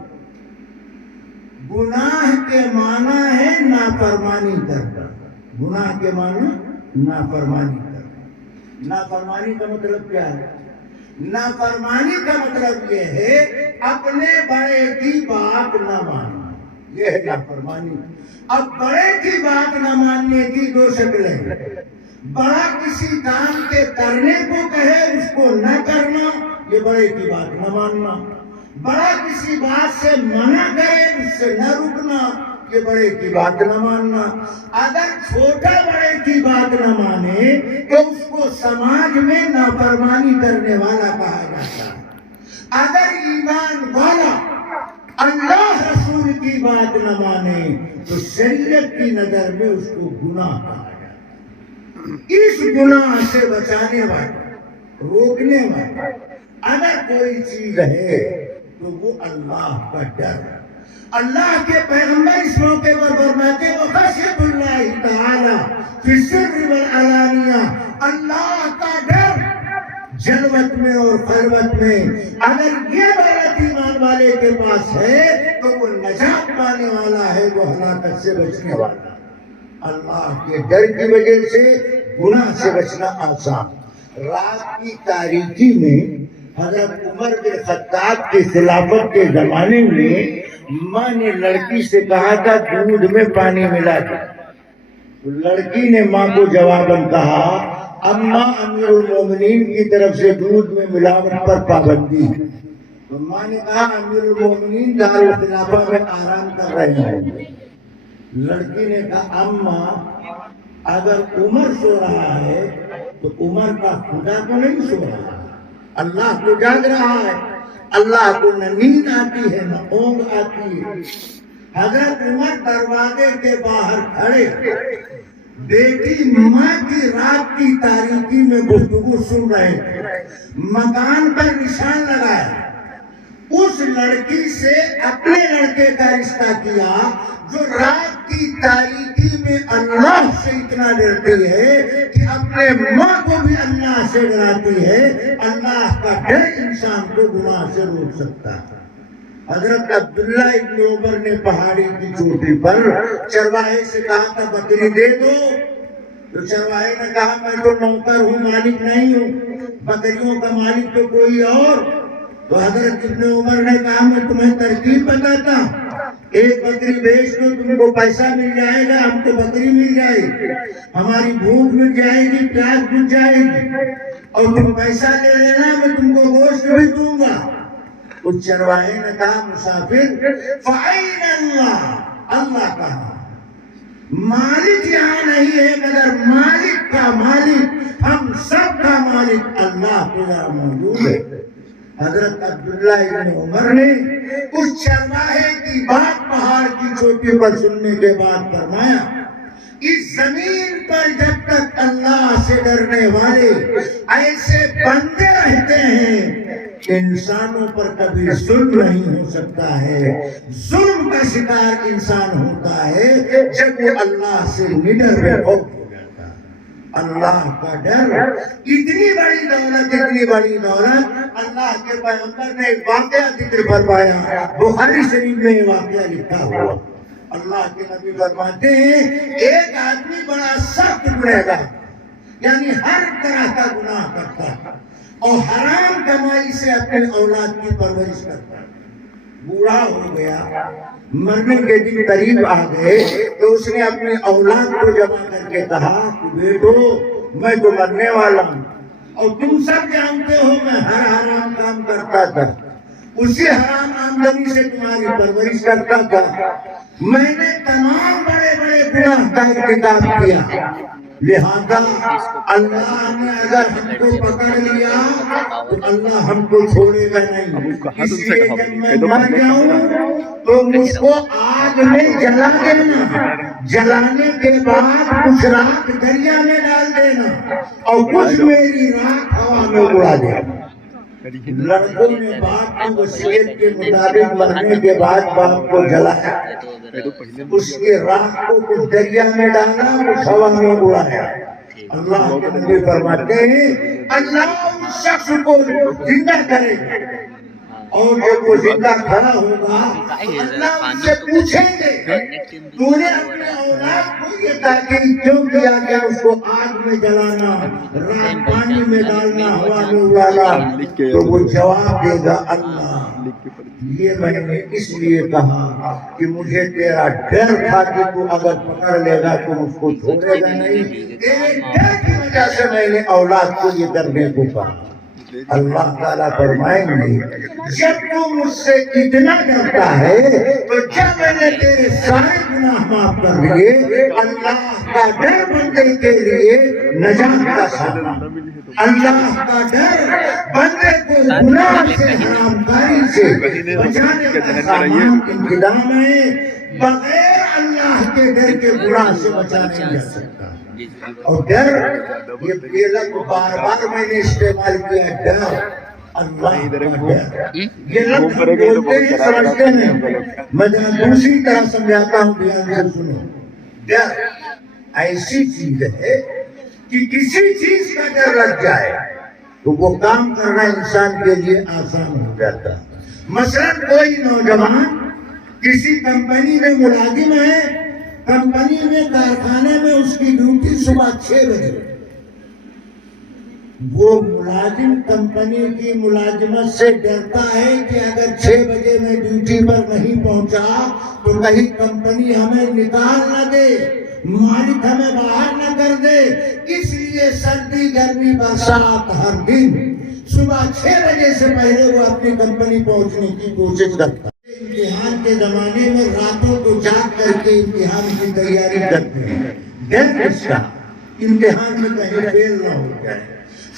گناہ کے معنی ہے نافرمانی کرنا۔ گناہ کے معنی نافرمانی کرنا۔ نافرمانی کا مطلب کیا ہے؟ نافرمانی کا مطلب یہ ہے اپنے بڑے کی بات نہ ماننا، یہ ہے نافرمانی۔ اب بڑے کی بات نہ ماننے کی دو شکلیں، بڑا کسی کام کے کرنے کو کہے اس کو نہ کرنا، یہ بڑے کی بات نہ ماننا۔ بڑا کسی بات سے منع کرے اس سے نہ رکنا، یہ بڑے کی بات نہ ماننا۔ اگر چھوٹا بڑے کی بات نہ مانے تو اس کو سماج میں نافرمانی کرنے والا کہا جاتا ہے۔ اگر ایمان والا اللہ رسول کی بات نہ مانے تو شریعت کی نظر میں اس کو گناہ کہا جاتا ہے۔ اس گناہ سے بچانے والا، روکنے والا اگر کوئی چیز ہے تو وہ اللہ کا ڈر ہے۔ اللہ کے پیغمبر اس موقع پر فرماتے ہیں خشیت اللہ تعالی فی السر والعلانیہ، اللہ کا ڈر جلوت میں اور خلوت میں۔ اگر یہ دولت ایمان والے کے پاس ہے تو وہ نجات کمانے والا ہے وہ ہلاکت سے بچنے والا. اللہ کے ڈر کی وجہ سے گناہ سے بچنا آسان. رات کی تاریکی میں حضرت عمر بن خطاب کے خلافت کے زمانے میں ماں نے لڑکی سے کہا تھا دودھ میں پانی ملا دے. لڑکی نے ماں کو جواباً کہا اماں امیر المومنین کی طرف سے دودھ میں ملاوٹ پر پابندی. تو ماں نے کہا امیر المومنین دارالخلافہ میں آرام کر رہے ہیں. لڑکی نے کہا اماں اگر عمر سو رہا ہے تو عمر کا خدا تو نہیں سو رہا, اللہ کو جاگ رہا ہے. اللہ کو نہ نیند آتی ہے نہ اونگ آتی ہے. حضرت عمر دروازے کے باہر کھڑے بیٹی ماں کی رات کی تاریکی میں گفتگو سن رہے تھے. مکان پر نشان لگایا, اس لڑکی سے اپنے لڑکے کا رشتہ کیا جو رات کی تاریکی میں اللہ سے اتنا ڈرتی ہے کہ اپنے ماں کو بھی اللہ سے ڈراتی ہے. اللہ کا ڈر انسان کو گناہ سے روک سکتا ہے. حضرت عبداللہ ابن عمر نے پہاڑی کی چوٹی پر چرواہے سے کہا تھا بکری دے دو. تو چرواہے نے کہا میں تو نوکر ہوں, مالک نہیں ہوں, بکریوں کا مالک تو کوئی اور. تو حضرت ابن عمر نے کہا میں تمہیں ترکیب بتاتا ہوں, ایک بکری بیچ دو تم کو پیسہ مل جائے گا, ہم کو بکری مل جائے گی, ہماری بھوک مل جائے گی, پیاس بجھ جائے گی, اور تم پیسہ لے لینا میں تم کو گوشت بھی دوں گا. اس چرواہے نے کہا مسافر فَأَيْنَ اللَّهُ, اللہ کہا مالک یہاں نہیں ہے مگر مالک کا مالک, ہم سب کا مالک اللہ تعالیٰ موجود ہے. حضرت عبداللہ ابن عمر نے اس چرواہے کی بات پہاڑ کی چوٹی پر سننے کے بعد فرمایا اس زمین پر جب تک اللہ سے ڈرنے والے ایسے بندے رہتے ہیں انسانوں پر کبھی ظلم نہیں ہو سکتا ہے. ظلم کا شکار انسان ہوتا ہے جب وہ اللہ سے نڈر بے خوف ہو جاتا ہے. اللہ کا ڈر اتنی بڑی دولت, اتنی بڑی دولت. اللہ کے پیغمبر نے ایک واقعہ ذکر فرمایا, بخاری شریف میں یہ واقعہ لکھا ہوا. اللہ کے نبی فرماتے ہیں ایک آدمی بڑا سخت گنہگار, یعنی ہر طرح کا گناہ کرتا ہے اور حرام کمائی سے اپنے اولاد کی پرورش کرتا ہے. بوڑھا ہو گیا, مرنے کے دن قریب آ گئے تو اس نے اپنے اولاد کو جمع کر کے کہا کہ بیٹو میں تو مرنے والا ہوں اور تم سب جانتے ہو میں ہر حرام کام کرتا تھا, اسی حرام آمدنی سے تمہاری پرورش کرتا تھا. میں نے تمام بڑے بڑے گناہ کا ارتکاب کیا, لہذا اللہ نے اگر ہم کو پکڑ لیا تو اللہ ہم کو چھوڑے گا نہیں. اس لیے جب میں مر جاؤں تو مجھ کو آگ میں جلا دینا, جلانے کے بعد کچھ راکھ دریا میں ڈال دینا اور کچھ میری راکھ ہوا میں اڑا دینا. لڑکوں نے باپ کی وصیت کے مطابق مرنے کے بعد باپ کو جلایا, اس کے راکھ کو کچھ دریا میں ڈالا, کچھ ہوا میں اڑایا. اللہ کے نبی فرماتے ہیں اللہ اس شخص کو زندہ کرے اور جب وہ زندہ کھڑا ہوگا اللہ ان سے پوچھیں گے تو نے اپنے اولاد کو یہ تاکید کیوں کیا کہ اس کو آگ میں جلانا, رات پانی میں ڈالنا, ہوا میں اڑانا. تو وہ جواب دے گا اللہ یہ میں نے اس لیے کہا کہ مجھے تیرا ڈر تھا کہ تو اگر پکڑ لے گا تو مجھ کو چھوڑے گا نہیں, تیرے ڈر کی وجہ سے میں نے اولاد کو یہ کرنے کو کہا. اللہ تعالیٰ فرمائیں گے جب تو مجھ سے اتنا ڈرتا ہے تو جب میں نے تیرے سارے گناہ معاف کر دیے. اللہ کا ڈر بندے کے لیے نجات کا سامان, اللہ کا ڈر بندے کو گناہ سے, حرام کاری سے بچانے کا سامان. انتظام ہے, بغیر اللہ کے ڈر کے گناہ سے بچا نہیں جا سکتا. اور ڈر یہ لفظ بار بار میں نے استعمال کیا, ڈر اللہ کا ڈر. یہ لفظ بولتے ہیں سمجھتے ہیں, میں دوسری طرح سمجھاتا ہوں, دھیان سے سنو. ڈر ایسی چیز ہے کہ کسی چیز کا ڈر لگ جائے تو وہ کام کرنا انسان کے لیے آسان ہو جاتا ہے. مثلا کوئی نوجوان کسی کمپنی میں ملازم ہے، کمپنی میں کارخانے میں اس کی ڈیوٹی صبح 6 بجے، وہ ملازم کمپنی کی ملازمت سے ڈرتا ہے کہ اگر 6 بجے میں ڈیوٹی پر نہیں پہنچا تو کہیں کمپنی ہمیں نکال نہ دے، مالک ہمیں باہر نہ کر دے، اس لیے سردی گرمی برسات ہر دن صبح 6 بجے سے پہلے وہ اپنی کمپنی پہنچنے کی کوشش کرتا ہے۔ امتحان کے زمانے میں راتوں کو جاگ کر کے امتحان کی تیاری کرتے ہیں، ڈر کس کا؟ امتحان میں کہیں فیل نہ ہو جائے۔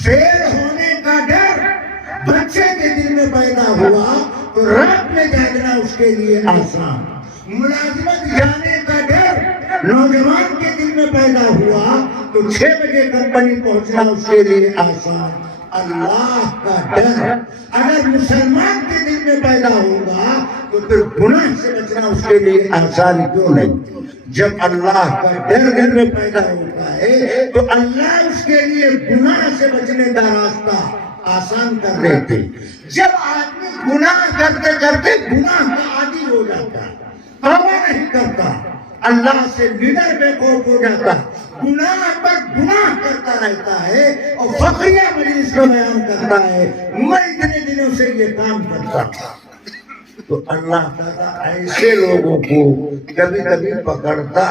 فیل ہونے کا ڈر بچے کے دل میں پیدا ہوا تو رات میں جاگنا اس کے لیے آسان، ملازمت جانے کا ڈر نوجوان کے دل میں پیدا ہوا تو 6 بجے کمپنی پہنچنا اس کے لیے آسان۔ اللہ کا ڈر اگر مسلمان کے دل میں پیدا ہوگا تو پھر گناہ سے بچنا اس کے لیے آسان کیوں نہیں؟ جب اللہ کا ڈر دل میں پیدا ہوتا ہے تو اللہ اس کے لیے گناہ سے بچنے کا راستہ آسان کر دیتے۔ جب آدمی گناہ کرتے کرتے گناہ کا عادی ہو جاتا، توبہ نہیں کرتا، اللہ سے نڈر بے خوف ہو جاتا، گناہ پر گناہ کرتا رہتا ہے اور فقریہ مجلس کا بیان کرتا ہے میں اتنے دنوں سے یہ کام کرتا، تو اللہ تعالیٰ ایسے لوگوں کو کبھی کبھی پکڑتا،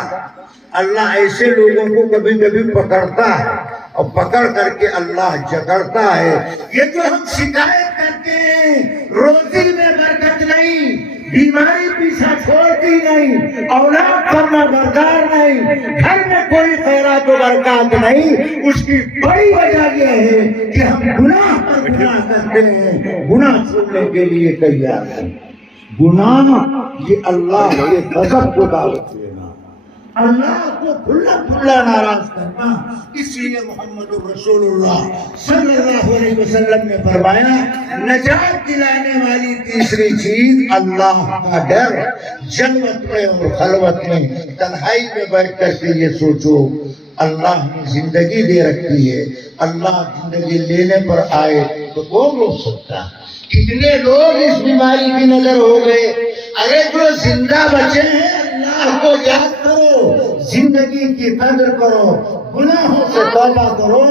اللہ ایسے لوگوں کو کبھی کبھی پکڑتا ہے اور پکڑ کر کے اللہ جکڑتا ہے۔ یہ جو ہم شکایت کرتے ہیں روزی میں برکت نہیں، بیماری پیچھا چھوڑتی نہیں، اولاد فرما بردار نہیں، گھر میں کوئی خیرات و برکات نہیں، اس کی بڑی وجہ یہ ہے کہ ہم گناہ پر گناہ کرتے ہیں، گناہ چھوڑنے کے لیے تیار ہیں۔ گناہ یہ اللہ کے غضب کو دعوت دینا، اللہ کو کھلا کھلا ناراض کرنا۔ اس لیے محمد رسول اللہ صلی اللہ علیہ وسلم نے فرمایا نجات دلانے والی تیسری چیز اللہ کا ڈر۔ جلوت میں اور خلوت میں تنہائی میں بیٹھ کر کے یہ سوچو اللہ نے زندگی دے رکھی ہے، اللہ زندگی لینے پر آئے تو کون روک سکتا؟ کتنے لوگ اس بیماری کی نظر ہو گئے۔ ارے جو زندہ بچے ہیں اللہ کو یاد کرو، زندگی کی قدر کرو، گناہوں سے توبہ کرو،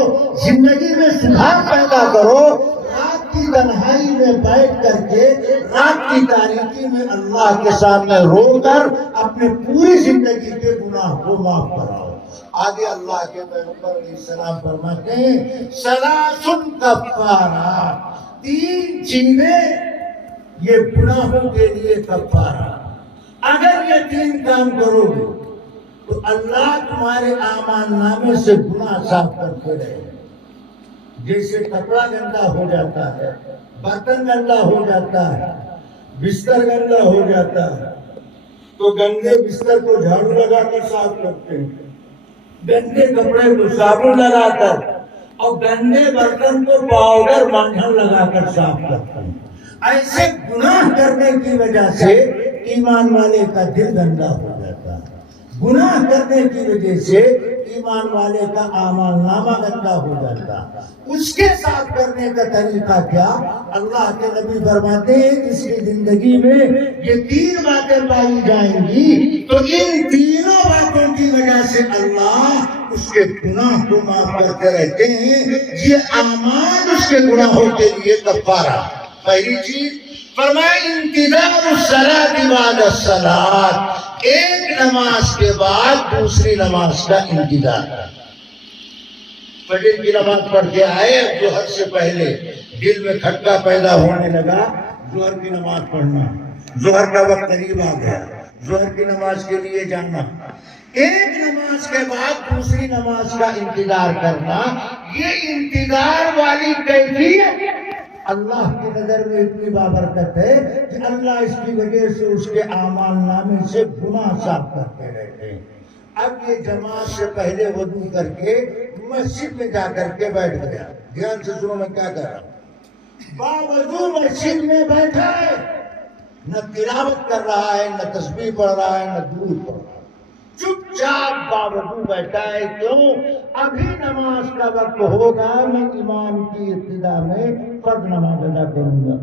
زندگی میں سدھار پیدا کرو۔ رات کی تنہائی میں بیٹھ کر کے رات کی تاریکی میں اللہ کے سامنے رو کر اپنے پوری زندگی کے گناہ کو معاف کراؤ۔ آگے اللہ کے پیغمبر علیہ السلام فرماتے ہیں ثلاث کفارات، 3 چیزیں یہ گناہوں کے لیے کفارہ۔ اگر یہ 3 کام کرو گے تو اللہ تمہارے اعمال نامے سے گناہ صاف کرتے رہے۔ جیسے کپڑا گندا ہو جاتا ہے، برتن گندا ہو جاتا ہے، بستر گندا ہو جاتا ہے تو گندے بستر کو جھاڑو لگا کر صاف کرتے ہیں، گندے کپڑے کو صابن لگا کر اور گندے برتن کو پاؤڈر مانجھن لگا کر صاف کرتے ہیں۔ ایسے گناہ کرنے کی وجہ سے ایمان والے کا دل گندا ہو جاتا ہے، گناہ کرنے کی وجہ سے ایمان والے کا اعمال نامہ گندا ہو جاتا ہے۔ اس کے ساتھ کرنے کا طریقہ کیا؟ اللہ کے نبی فرماتے ہیں اس کی زندگی میں یہ 3 باتیں پائی جائیں گی تو ان تینوں باتوں کی وجہ سے اللہ اس کے گناہ کو معاف کرتے رہتے ہیں۔ یہ اعمال اس کے گناہوں کے لیے کفارہ۔ پہلی چیز فرمایا انتظار الصلاۃ بعد الصلاۃ، ایک نماز کے بعد دوسری نماز کا انتظار۔ فجر کی نماز پڑھ کے آئے، ظہر سے پہلے دل میں کھٹکا پیدا ہونے لگا ظہر کی نماز پڑھنا، ظہر کا وقت قریب آ گیا، ظہر کی نماز کے لیے جانا، ایک نماز کے بعد دوسری نماز کا انتظار کرنا۔ یہ انتظار والی کیفیت اللہ کی نظر میں اتنی بابرکت ہے کہ اللہ اس کی وجہ سے اس کے اعمال نامے سے گناہ صاف کرتے رہتے ہیں۔ اب یہ جماعت سے پہلے وضو کر کے مسجد میں جا کر کے بیٹھ گیا، دھیان سے سنو میں کیا کر رہا ہوں، باوضو مسجد میں بیٹھا ہے، نہ تلاوت کر رہا ہے، نہ تسبیح پڑھ رہا ہے، نہ درود پڑھ رہا ہے، چپ چاپ باوضو بیٹھا ہے۔ کیوں؟ ابھی نماز کا وقت ہوگا، میں امام کی ابتدا میں فرض نماز ادا کروں گا،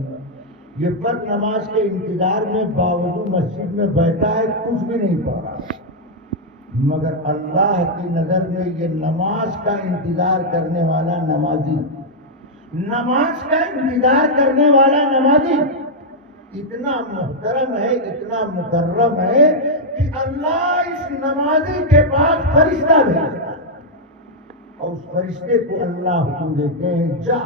یہ فرض نماز کے انتظار میں باوجود مسجد میں بیٹھا ہے، کچھ بھی نہیں پڑھ رہا، مگر اللہ کی نظر میں یہ نماز کا انتظار کرنے والا نمازی، نماز کا انتظار کرنے والا نمازی اتنا محترم ہے، اتنا مکرم ہے کہ اللہ اس نمازی کے پاس فرشتہ بھیجتا ہے اور اس فرشتے کو اللہ حکم دیتے ہیں، جا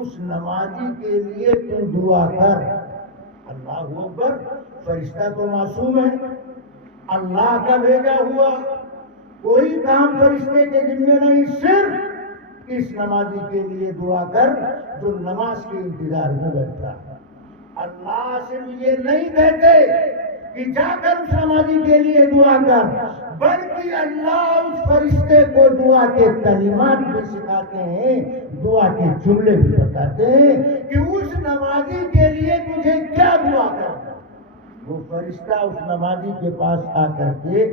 اس نمازی کے لیے تو دعا کر۔ اللہ اکبر، فرشتہ تو معصوم ہے، اللہ کا بھیجا ہوا، کوئی کام فرشتے کے ذمہ نہیں، صرف اس نمازی کے لیے دعا کر جو نماز کے انتظار میں بیٹھا ہے۔ اللہ صرف یہ نہیں کہتے کہ جا کر اس نمازی کے لیے دعا کر، بلکہ اللہ اس فرشتے کو دعا کے کلمات بھی سکھاتے ہیں، دعا کے جملے بھی بتاتے ہیں کہ اس نمازی کے لیے تجھے کیا دعا کرنا۔ وہ فرشتہ اس نمازی کے پاس آ کر کے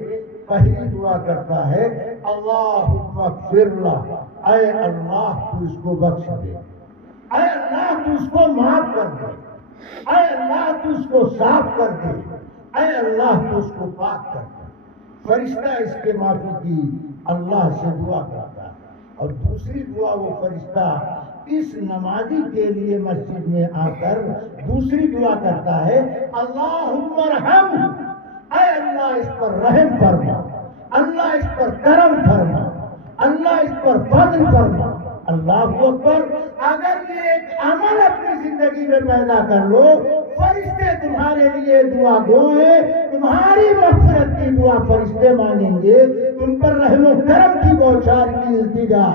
پہلی دعا کرتا ہے، اللہم اغفر لہ، اے اللہ تو اس کو بخش دے، اے اللہ تو اس کو معاف کر دے، اے اللہ تو اس کو صاف کر دے، اے اللہ تو اس کو پاک کر دے۔ فرشتہ اس کے معافی کی اللہ سے دعا کرتا ہے، اور دوسری دعا وہ فرشتہ اس نمازی کے لیے مسجد میں آ کر دوسری دعا کرتا ہے، اللہم ارحم، اے اللہ اس پر رحم فرما، اللہ اس پر کرم فرما، اللہ اس پر فضل فرما۔ اللہ اکبر، اگر یہ ایک عمل اپنی زندگی میں پیدا کر لو، فرشتے تمہارے لیے دعا گو ہیں، تمہاری مغفرت کی دعا فرشتے مانیں گے، تم پر رحم و کرم کی بوچھار کی التجا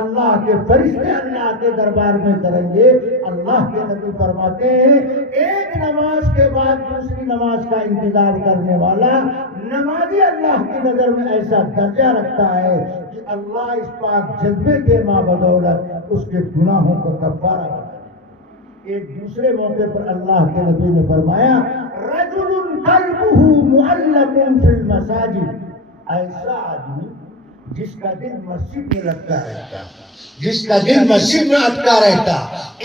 اللہ کے فرشتے اللہ کے دربار میں کریں گے۔ اللہ کے نبی فرماتے ہیں، ایک نماز کے بعد دوسری نماز کا انتظار کرنے والا نمازی اللہ کی نظر میں ایسا درجہ رکھتا ہے کہ اللہ اس پاک جذبے کے بدولت اس کے گناہوں کا کفارہ کرتا ہے۔ ایک دوسرے موقع پر اللہ کے نبی نے فرمایا، رجل قلبہ معلق فی المساجد، ایسا آدمی جس کا دل مسجد میں لگتا رہتا، جس کا دل مسجد میں اٹکا رہتا،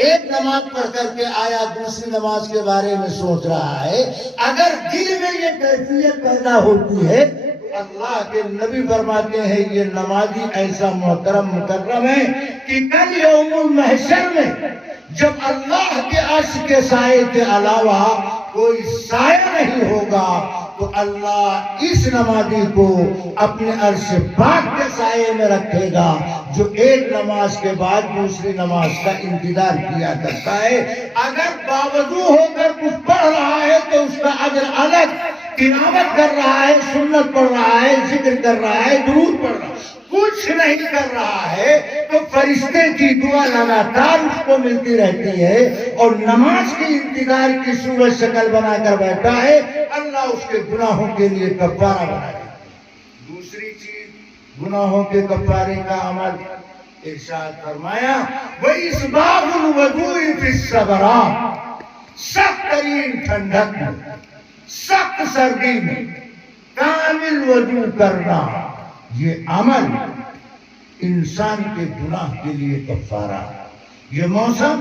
ایک نماز پڑھ کر کے آیا، دوسری نماز کے بارے میں سوچ رہا ہے، اگر دل میں یہ کیفیت پیدا ہوتی ہے، اللہ کے نبی فرماتے ہیں یہ نمازی ایسا محترم مکرم ہے کہ کل یوم المحشر میں جب اللہ کے عرش کے سائے کے علاوہ کوئی سایہ نہیں ہوگا تو اللہ اس نمازی کو اپنے عرش پاک کے سائے میں رکھے گا، جو ایک نماز کے بعد دوسری نماز کا انتظار کیا کرتا ہے۔ اگر باوضو ہو کر کچھ پڑھ رہا ہے تو اس کا اجر الگ، تلاوت کر رہا ہے، سنت پڑھ رہا ہے، ذکر کر رہا ہے، درود پڑھ رہا ہے، کچھ نہیں کر رہا ہے تو فرشتے کی دعا لگاتار اس کو ملتی رہتی ہے، اور نماز کی انتظار کی صورت شکل بنا کر بیٹھا ہے، اللہ اس کے گناہوں کے لیے کفارہ بنا دیتا ہے۔ دوسری چیز گناہوں کے کفارے کا عمل، ارشاد فرمایا، وَإِسْبَاغُ الْوُضُوءِ فِي الصَّبْرَاءِ، سخت ترین ٹھنڈک میں، سخت سردی میں کامل وضو کرنا، یہ عمل انسان کے گناہ کے لیے کفارہ۔ یہ موسم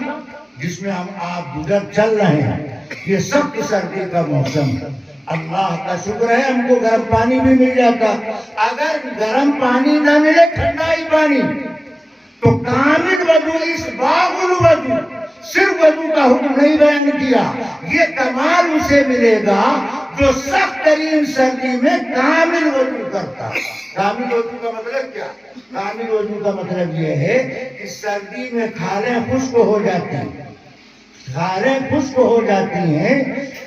جس میں ہم آپ گزر چل رہے ہیں، یہ سخت سردی کا موسم ہے، اللہ کا شکر ہے ہم کو گرم پانی بھی مل جاتا، اگر گرم پانی نہ ملے ٹھنڈا ہی پانی تو کامل وضو، اس باغ الوضو، صرف وضو کا حکم نہیں بیان کیا، یہ کمال اسے ملے گا جو سخت ترین سردی میں کامل وضو کرتا۔ کامل وضو کا مطلب کیا؟ کامل وضو کا مطلب یہ ہے کہ سردی میں کھالیں خشک ہو جاتی ہیں، کھالیں خشک ہو جاتی ہیں،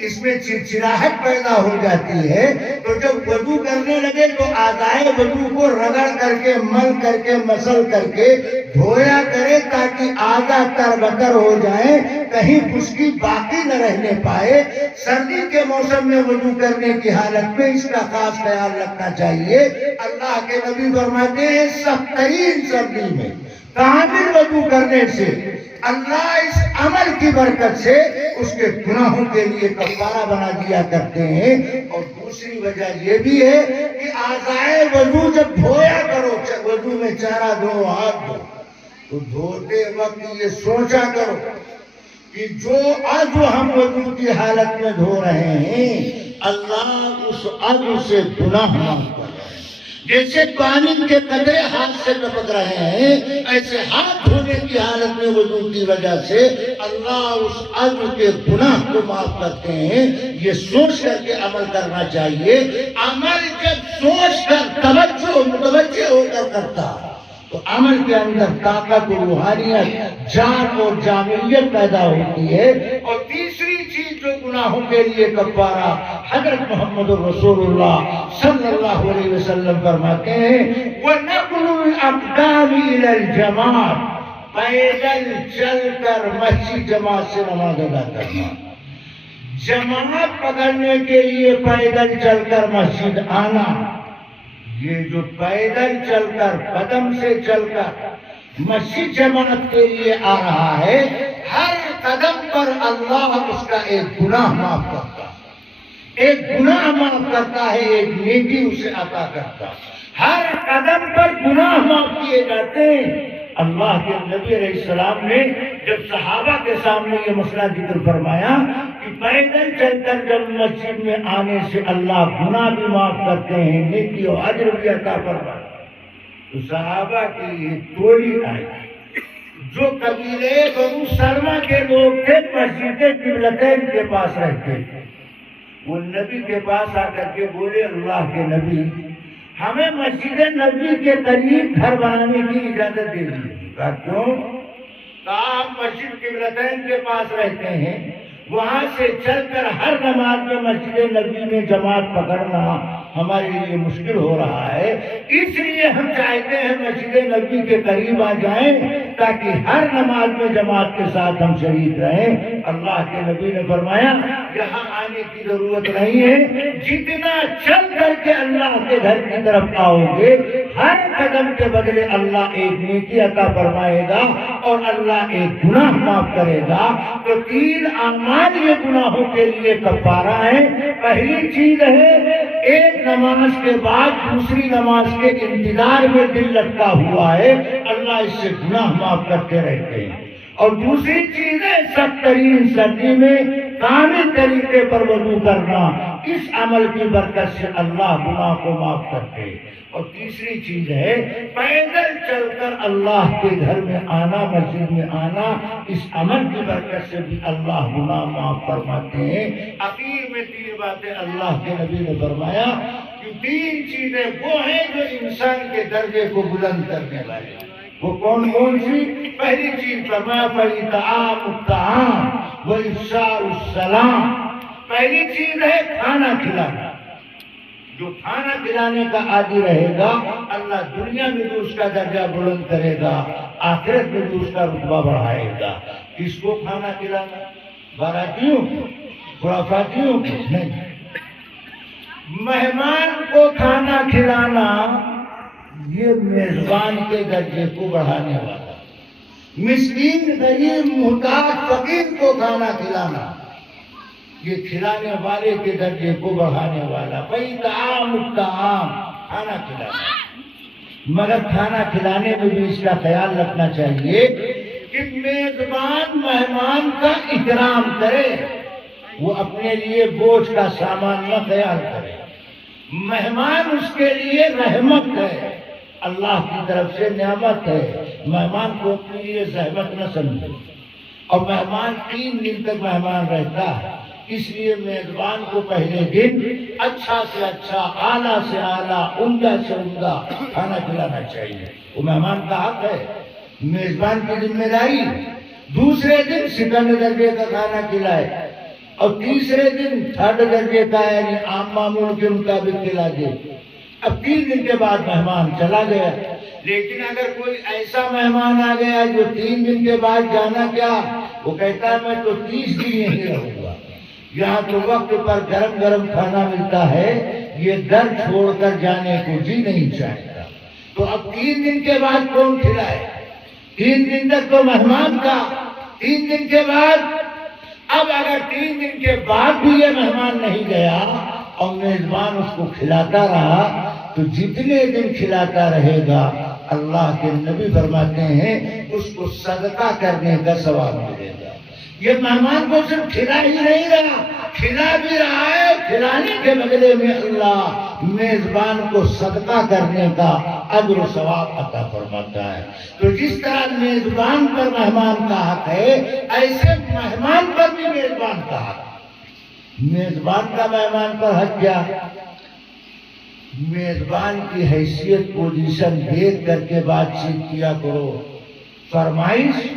اس میں چرچراہٹ پیدا ہو جاتی ہے، تو جب وضو کرنے لگے تو اعضائے وضو کو رگڑ کر کے، مل کر کے، مسل کر کے دھویا کرے تاکہ اعضا تربتر ہو جائیں، کہیں خشکی باقی نہ رہنے پائے۔ سردی کے موسم میں وضو کرنے کی حالت میں اس کا خاص خیال رکھنا چاہیے۔ اللہ کے نبی فرماتے ہیں سخت ترین سردی میں کامل وضو کرنے سے اللہ اس عمل کی برکت سے اس کے گناہوں کے لیے کفارہ بنا دیا کرتے ہیں۔ اور دوسری وجہ یہ بھی ہے کہ اعضائے وضو جب دھویا کرو، وضو میں چہرہ دھو، ہاتھ دھو، تو دھوتے وقت یہ سوچا کرو کہ جو عضو ہم وضو کی حالت میں دھو رہے ہیں اللہ اس عضو سے گناہ معاف کر رہے ہیں. جیسے پانی کے قطرے ہاتھ سے ٹپک رہے ہیں ایسے ہاتھ دھونے کی حالت میں وضو کی وجہ سے اللہ اس عضو کے گناہ کو معاف کرتے ہیں. یہ سوچ کر کے عمل کرنا چاہیے. عمل جب سوچ کر متوجہ ہو کر کرتا تو عمل کے اندر طاقت و روحانیت جان اور جامعیت پیدا ہوتی ہے. اور تیسری چیز جو گناہوں کے لیے کفارہ حضرت محمد رسول اللہ صلی اللہ علیہ وسلم فرماتے ہیں وَنَقْلُ الْأَقْدَامِ إِلَى الْجَمَاعَةِ پیدل چل کر مسجد جماعت سے نماز ادا کرنا. جماعت پکڑنے کے لیے پیدل چل کر مسجد آنا. یہ جو پیدل چل کر قدم سے چل کر مسجد جماعت کے لیے آ رہا ہے ہر قدم پر اللہ اس کا ایک گناہ معاف کرتا ہے. ایک گناہ معاف کرتا ہے, ایک نیکی اسے عطا کرتا ہے. ہر قدم پر گناہ معاف کیے جاتے ہیں. اللہ کے نبی علیہ السلام نے جب صحابہ کے سامنے یہ مسئلہ ذکر فرمایا کہ پیدل چل کر جب مسجد میں آنے سے اللہ گناہ بھی معاف کرتے ہیں, نیکی و اجر بھی عطا فرماتے ہیں, تو صحابہ کی ایک ٹولی آئی جو قبیلے بنو سلمہ کے لوگ تھے, مسجد قبلتین کے پاس رہتے تھے. وہ نبی کے پاس آ کر کے بولے اللہ کے نبی ہمیں مسجد نبی کے قریب گھر بنانے کی اجازت دے دیجیے. کہا کیوں؟ آپ مسجد قبلتین کے پاس رہتے ہیں, وہاں سے چل کر ہر نماز میں مسجد نبی میں جماعت پکڑنا ہمارے لیے مشکل ہو رہا ہے, اس لیے ہم چاہتے ہیں مسجد نبی کے قریب آ جائیں تاکہ ہر نماز میں جماعت کے ساتھ ہم شریک رہیں. اللہ کے نبی نے فرمایا یہاں آنے کی ضرورت نہیں ہے, جتنا چل کر کے اللہ کے گھر کی طرف آؤ گے ہر قدم کے بدلے اللہ ایک نیکی عطا فرمائے گا اور اللہ ایک گناہ معاف کرے گا. تو تین اعمال یہ گناہوں کے لیے کفارہ ہیں. پہلی چیز ہے ایک نماز کے بعد دوسری نماز کے انتظار میں دل لٹکا ہوا ہے, اللہ اس سے گناہ معاف کرتے رہتے ہیں. اور دوسری چیز ہے سخت ترین سردی میں کامل طریقے پر وضو کرنا, اس عمل کی برکت سے اللہ گناہ کو معاف کرتے ہیں. اور تیسری چیز ہے پیدل چل کر اللہ کے گھر میں آنا, مسجد میں آنا, اس عمل کی برکت سے بھی اللہ گناہ معاف فرماتے ہیں. اخیر میں تین باتیں اللہ کے نبی نے فرمایا کہ تین چیزیں وہ ہیں جو انسان کے درجے کو بلند کرنے والی ہیں. وہ کون کون سی؟ پہلی چیز فرمایا فَإِطْعَامُ الطَّعَامِ وَإِفْشَاءُ السَّلَامِ. پہلی چیز ہے کھانا کھلانا. جو کھانا کھلانے کا عادی رہے گا اللہ دنیا میں بھی اس کا درجہ بلند کرے گا, آخرت میں بھی اس کا رتبہ بڑھائے گا. کس کو کھانا کھلانا؟ باراتیوں کو, خرافاتیوں کو نہیں. مہمان کو کھانا کھلانا یہ میزبان کے درجے کو بڑھانے والا. مسکین غریب محتاج فقیر کو کھانا کھلانا یہ کھلانے والے کے درجے کو بڑھانے والا. فَإِطْعَامُ الطَّعَامِ کھانا کھلانا. مگر کھانا کھلانے میں بھی اس کا خیال رکھنا چاہیے کہ میزبان مہمان کا اکرام کرے, وہ اپنے لیے بوجھ کا سامان نہ تیار کرے. مہمان اس کے لیے رحمت ہے, اللہ کی طرف سے نعمت ہے. مہمان کو اپنے لیے زحمت نہ سمجھے. اور مہمان 3 دن تک مہمان رہتا ہے, اس لیے میزبان کو پہلے دن اچھا سے اچھا, اعلیٰ سے اعلیٰ, عمدہ سے عمدہ کھانا کھلانا چاہیے. وہ مہمان کا حق ہے, میزبان کی ذمہ داری. دوسرے دن سیکنڈ درجے کا کھانا کھلائے اور تیسرے دن 3rd درجے کا یعنی عام معمول کے مطابق کھلا دے. اب 3 دن کے بعد مہمان چلا گیا. لیکن اگر کوئی ایسا مہمان آ گیا جو 3 دن کے بعد جانا کیا, وہ کہتا ہے میں تو 30 دن یہیں رہوں گا, یہاں تو وقت پر گرم گرم کھانا ملتا ہے, یہ در چھوڑ کر جانے کو جی نہیں چاہتا. تو اب 3 دن کے بعد کون کھلائے؟ 3 دن تک تو مہمان کا. 3 دن کے بعد اب اگر 3 دن کے بعد بھی یہ مہمان نہیں گیا اور میزبان اس کو کھلاتا رہا تو جتنے دن کھلاتا رہے گا اللہ کے نبی فرماتے ہیں اس کو صدقہ کرنے کا ثواب ملے گا. یہ مہمان کو صرف کھلا ہی نہیں رہا، کھلا بھی رہا ہے، کھلانے کے بدلے میں اللہ میزبان کو صدقہ کرنے کا اجر و ثواب عطا فرماتا ہے۔ تو جس طرح میزبان پر مہمان کا حق ہے، ایسے مہمان پر بھی میزبان کا حق ہے۔ میزبان کا مہمان پر حق کیا؟ میزبان کی حیثیت پوزیشن دیکھ کر کے بات چیت کیا کرو، فرمائش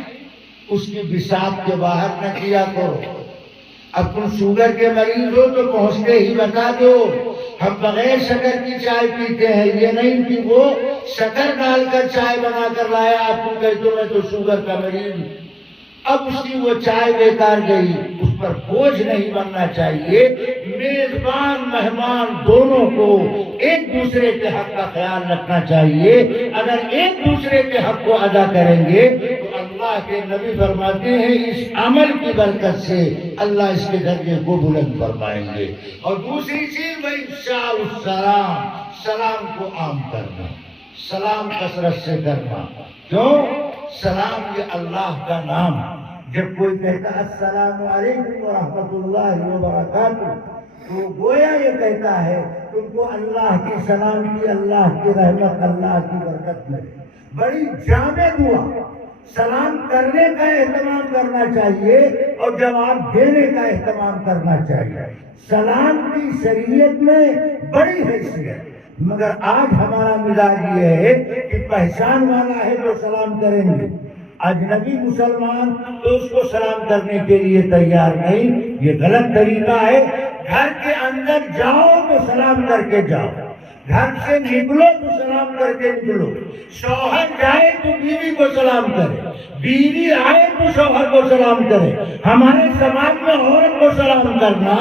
اس کی بساط کے باہر نہ کیا کرو۔ اب تم شوگر کے مریض ہو تو پہنچتے ہی بتا دو ہم بغیر شکر کی چائے پیتے ہیں، یہ نہیں کہ وہ شکر ڈال کر چائے بنا کر لایا، آپ تم کہتے ہو میں تو شوگر کا مریض ہوں۔ اب اس کی وہ چائے بیکار گئی، اس پر بوجھ نہیں بننا چاہیے۔ میزبان مہمان دونوں کو ایک دوسرے کے حق کا خیال رکھنا چاہیے۔ اگر ایک دوسرے کے حق کو ادا کریں گے تو اللہ کے نبی فرماتے ہیں اس عمل کی برکت سے اللہ اس کے درجے کو بلند فرمائیں گے۔ اور دوسری چیز بھائی افشاء السلام، سلام کو عام کرنا، سلام کثرت سے کرنا۔ کیوں؟ سلام یہ اللہ کا نام۔ جب کوئی کہتا السلام علیکم ورحمۃ اللہ وبرکاتہ تو گویا یہ کہتا ہے تم کو اللہ کی سلامتی، اللہ کی رحمت، اللہ کی برکت ملے۔ بڑی جامع دعا، سلام کرنے کا اہتمام کرنا چاہیے اور جواب دینے کا اہتمام کرنا چاہیے۔ سلام کی شریعت میں بڑی حیثیت، مگر آج ہمارا مزاج یہ ہے کہ پہچان والا ہے تو سلام کریں گے، اجنبی مسلمان تو اس کو سلام کرنے کے لیے تیار نہیں۔ یہ غلط طریقہ ہے۔ گھر کے اندر جاؤ تو سلام کر کے جاؤ، گھر سے نکلو تو سلام کر کے نکلو، شوہر جائے تو بیوی کو سلام کرے، بیوی آئے تو شوہر کو سلام کرے۔ ہمارے سماج میں عورت کو سلام کرنا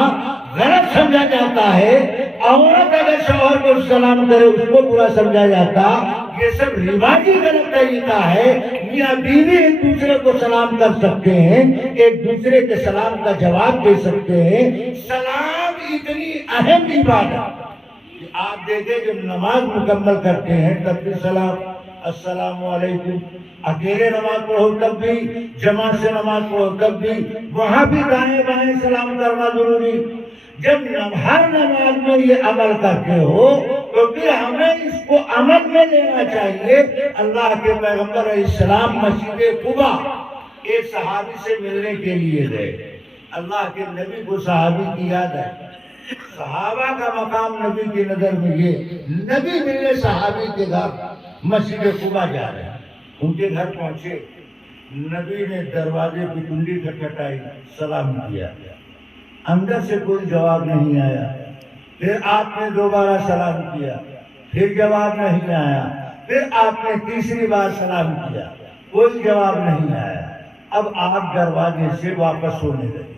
غلط سمجھا جاتا ہے، عورت اگر شوہر کو سلام کرے اس کو برا سمجھا جاتا۔ یہ سب رواجی غلط طریقہ ہے۔ میاں بیوی ایک دوسرے کو سلام کر سکتے ہیں، ایک دوسرے کے سلام کا جواب دے سکتے ہیں۔ سلام اتنی اہم عبادت کہ آپ دیکھیں جب نماز مکمل کرتے ہیں تب بھی سلام، السلام علیکم، اکیلے نماز پڑھو تب بھی، جماعت سے نماز پڑھو تب بھی، وہاں بھی دائیں بائیں سلام کرنا ضروری۔ جب ہر نماز میں یہ عمل کرتے ہو تو پھر ہمیں اس کو عمل میں لینا چاہیے۔ اللہ کے پیغمبر علیہ السلام مسجد قباء ایک صحابی سے ملنے کے لیے گئے۔ اللہ کے نبی کو صحابی کی یاد ہے۔ صحابہ کا مقام نبی کی نظر میں یہ، نبی ملنے صحابی کے گھر مسجد قباء جا رہے ہیں۔ ان کے گھر پہنچے، نبی نے دروازے کی کنڈی کھٹکھٹائی، سلام کیا، اندر سے کوئی جواب نہیں آیا۔ پھر آپ نے دوبارہ سلام کیا، پھر جواب نہیں آیا، پھر آپ نے تیسری بار سلام کیا، کوئی جواب نہیں آیا۔ اب آپ دروازے سے واپس ہونے لگے۔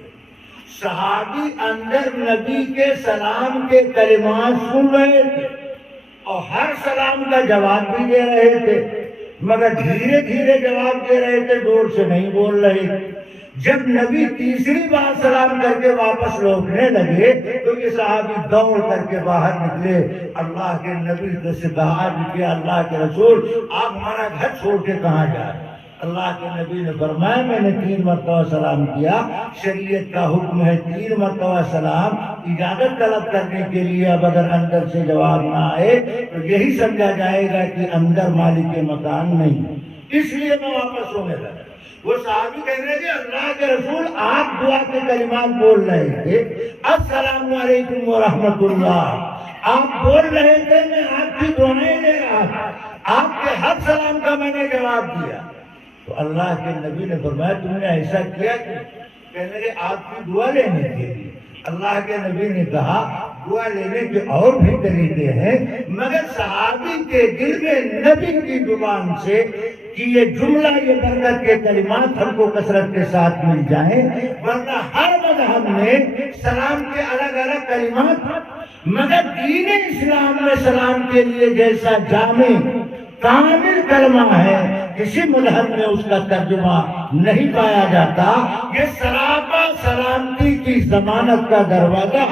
صحابی اندر نبی کے سلام کے کلمات سن رہے تھے اور ہر سلام کا جواب بھی دے رہے تھے، مگر دھیرے دھیرے جواب دے رہے تھے، زور سے نہیں بول رہے۔ جب نبی تیسری بار سلام کر کے واپس لوٹنے لگے تو یہ صحابی دوڑ کر کے باہر نکلے، اللہ کے نبی سے کہا کہ اللہ کے رسول آپ ہمارا گھر چھوڑ کے کہاں جا رہے؟ اللہ کے نبی نے فرمایا میں نے 3 مرتبہ سلام کیا، شریعت کا حکم ہے 3 مرتبہ سلام، اجازت طلب کرنے کے لیے اب اگر اندر سے جواب نہ آئے تو یہی سمجھا جائے گا کہ اندر مالک کے مکان نہیں، اس لیے میں واپس ہونے لگا۔ وہ صحابی کہہ رہے تھے اللہ کے رسول آپ دعا کے کلمات بول رہے تھے، السلام علیکم ورحمۃ اللہ، آپ بول رہے تھے، میں آپ کی دعائیں لے رہا تھا، آپ کے ہر سلام کا میں نے جواب دیا۔ تو اللہ کے نبی نے فرمایا تم نے ایسا کیا کہنے لگے آپ کی دعا لینے کے لیے۔ اللہ کے نبی نے کہا دعا لینے کے اور بھی طریقے ہیں، مگر صحابی کے دل میں نبی کی زبان سے کہ یہ جملہ یہ برکت کے کلمات ہم کو کثرت کے ساتھ مل جائیں، ورنہ ہر مذہب میں سلام کے الگ الگ کلمات، مگر دین اسلام میں سلام کے لیے جیسا جامع کامل کلمہ ہے کسی مذہب میں اس کا ترجمہ نہیں پایا جاتا۔ یہ سراپا سلامتی کی ضمانت کا دروازہ،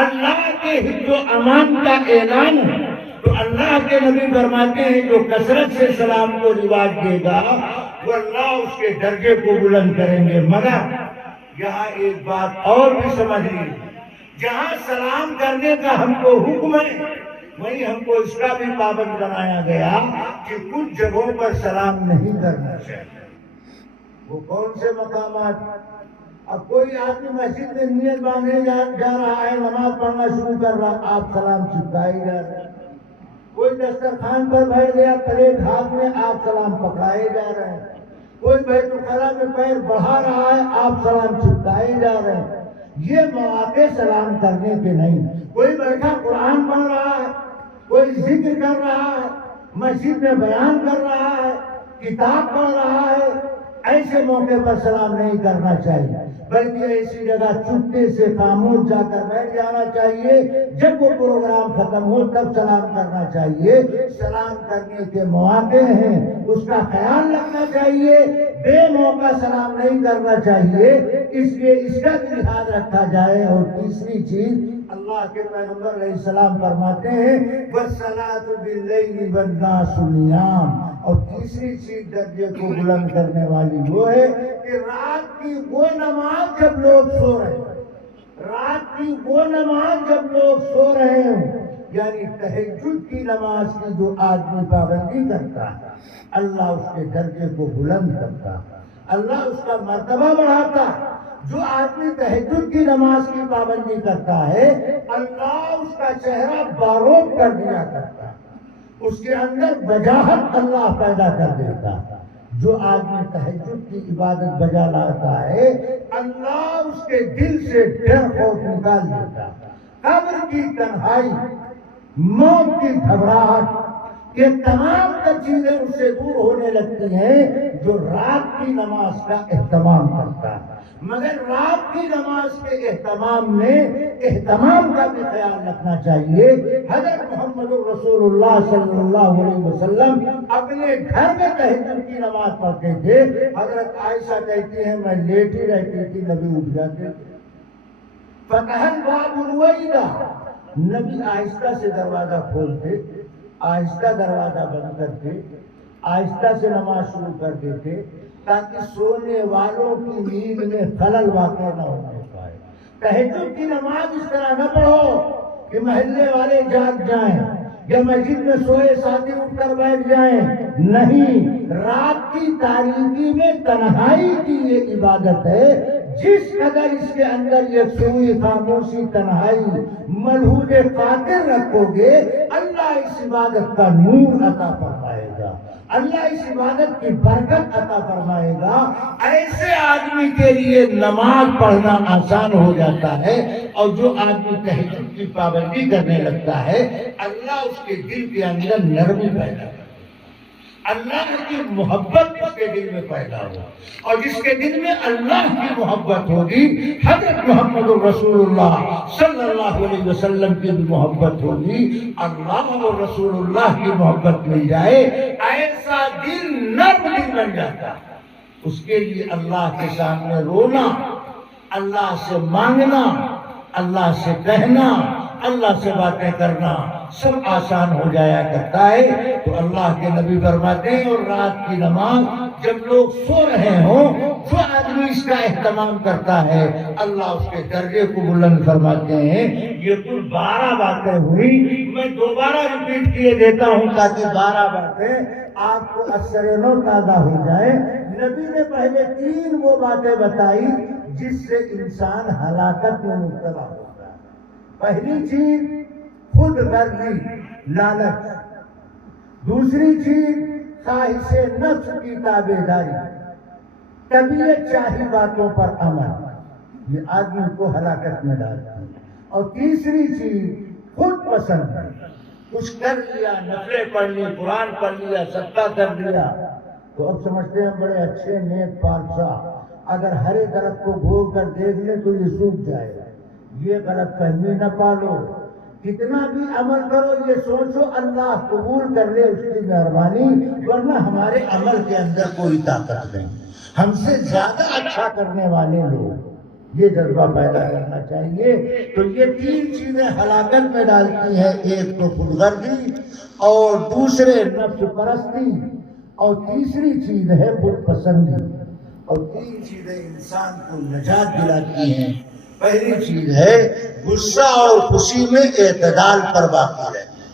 اللہ کے حفظ و امان کا اعلان ہے۔ تو اللہ کے نبی فرماتے ہیں جو کثرت سے سلام کو رواج دے گا وہ اللہ اس کے درجے کو بلند کریں گے۔ مگر یہاں ایک بات اور بھی سمجھ لیجیے، جہاں سلام کرنے کا ہم کو حکم ہے وہیں ہم کو اس کا بھی پابند بنایا گیا کہ کچھ جگہوں پر سلام نہیں کرنا چاہیے۔ وہ کون سے مقامات؟ اب کوئی آدمی مسجد میں نیت باندھنے جا رہا ہے، نماز پڑھنا شروع کر رہا، آپ سلام چپکائے جا رہے ہیں۔ کوئی دسترخوان پر بیٹھ گیا، پلیٹ ہاتھ میں، آپ سلام پکڑائے جا رہے ہیں۔ کوئی بیت الخلا میں پیر بڑھا رہا ہے، آپ سلام چپکائے جا رہے ہیں۔ یہ مواقع سلام کرنے کے نہیں۔ کوئی بیٹھا قرآن پڑھ رہا ہے، کوئی ذکر کر رہا ہے، مسجد میں بیان کر رہا ہے، کتاب پڑھ رہا ہے، ایسے موقع پر سلام نہیں کرنا چاہیے، بلکہ ایسی جگہ چپکے سے خاموش جا کر بیٹھ جانا چاہیے۔ جب وہ پروگرام ختم ہو تب سلام کرنا چاہیے۔ سلام کرنے کے مواقع ہیں، اس کا خیال رکھنا چاہیے، بے موقع سلام نہیں کرنا چاہیے، اس لیے اس کا بھی لحاظ رکھا جائے۔ اور تیسری چیز، اللہ کے پیغمبر علیہ السلام فرماتے ہیں وَالصَّلَاةُ بِاللَّيْلِ وَالنَّاسُ نِيَامٌ، اور تیسری چیز درجے کو بلند کرنے والی وہ ہے کہ رات کی وہ نماز جب لوگ سو رہے ہیں، رات کی وہ نماز جب لوگ سو رہے ہیں، یعنی تہجد کی نماز کی جو آدمی پابندی کرتا ہے، اللہ اس کے درجے کو بلند کرتا ہے، اللہ اس کا مرتبہ بڑھاتا ہے۔ جو آدمی تہجد کی نماز کی پابندی کرتا ہے، اللہ اس کا چہرہ باروب کر دیا کرتا ہے، اس کے اندر وجاہت اللہ پیدا کر دیتا ہے۔ جو آدمی تہجد کی عبادت بجا لاتا ہے، اللہ اس کے دل سے ڈر خوف نکال دیتا ہے۔ قبر کی تنہائی، موت کی گھبراہٹ، یہ تمام تر چیزیں اس سے دور ہونے لگتی ہیں جو رات کی نماز کا اہتمام کرتا ہے۔ مگر رات کی نماز کے اہتمام میں اہتمام کا بھی خیال رکھنا چاہیے۔ حضرت محمد رسول اللہ صلی اللہ علیہ وسلم اپنے گھر میں تہجد کی نماز پڑھتے تھے۔ حضرت عائشہ کہتی ہیں میں لیٹی رہتی تھی، نبی اٹھ جاتے تھے۔ فتح الباب رویدا، نبی آہستہ سے دروازہ کھولتے، آہستہ دروازہ بند کرتے، آہستہ سے نماز شروع کر دیتے تاکہ سونے والوں کی نیند میں خلل واقع نہ ہونے پائے۔ تہجد کی نماز اس طرح نہ پڑھو کہ محلے والے جاگ جائیں یا مسجد میں سوئے ساتھی اٹھ کر بیٹھ جائیں، نہیں، رات کی تاریکی میں تنہائی کی یہ عبادت ہے۔ جس قدر اس کے اندر یہ سوئی خاموشی تنہائی ملحوظ خاطر رکھو گے، اللہ اس عبادت کا نور عطا فرمائے گا، اللہ اس عبادت کی برکت عطا فرمائے گا۔ ایسے آدمی کے لیے نماز پڑھنا آسان ہو جاتا ہے، اور جو آدمی تہجد کی پابندی کرنے لگتا ہے، اللہ اس کے دل کے اندر نرمی پیدا کرتا ہے، اللہ کی محبت اس کے دل میں پیدا ہو، اور جس کے دل میں اللہ کی محبت ہوگی، حضرت محمد رسول اللہ صلی اللہ علیہ وسلم کی بھی محبت ہوگی، اللہ و رسول اللہ کی محبت مل جائے، ایسا دل نرم دل بن جاتا ہے۔ اس کے لیے اللہ کے سامنے رونا، اللہ سے مانگنا، اللہ سے کہنا، اللہ سے باتیں کرنا سب آسان ہو جایا کرتا ہے۔ تو اللہ کے نبی فرماتے ہیں اور رات کی نماز جب لوگ سو رہے ہوں، جو آدمی اس کا اہتمام کرتا ہے، اللہ اس کے درجے کو بلند فرماتے ہیں۔ یہ کل 12 باتیں ہوئی، میں دوبارہ ریپیٹ کیے دیتا ہوں تاکہ 12 باتیں آپ کو اثر نو تازہ ہو جائے۔ نبی نے پہلے 3 وہ باتیں بتائی جس سے انسان ہلاکت میں مبتلا ہوتا ہے۔ پہلی چیز خود غرضی، لالچ۔ دوسری چیز خواہش نفس کی تابع داری، طبیعت چاہی باتوں پر عمل، یہ آدمی کو ہلاکت میں ڈالتا ہے۔ اور تیسری چیز خود پسند، کچھ کر لیا، نفلیں پڑھ لی، قرآن پڑھ لیا، صدقہ کر لیا، تو اب سمجھتے ہیں بڑے اچھے نیک پادشاہ، اگر ہرے درخت کو گھور کر دیکھ لیں تو یہ سوکھ جائے گا۔ یہ غلط فہمی نہ پالو، کتنا بھی عمل کرو یہ سوچو اللہ قبول کر لے، اس کی مہربانی، ورنہ ہمارے عمل کے اندر کوئی طاقت نہیں، ہم سے زیادہ اچھا کرنے والے لوگ، یہ جذبہ پیدا کرنا چاہیے۔ تو یہ 3 چیزیں ہلاکت میں ڈالتی ہیں، ایک تو خود غرضی، اور دوسرے نفس پرستی، اور تیسری چیز ہے خود پسندی، اور تین چیزیں انسان کو نجات دلاتی ہیں۔ پہلی چیز ہے غصہ اور خوشی میں اعتدال پر باقی رہنا،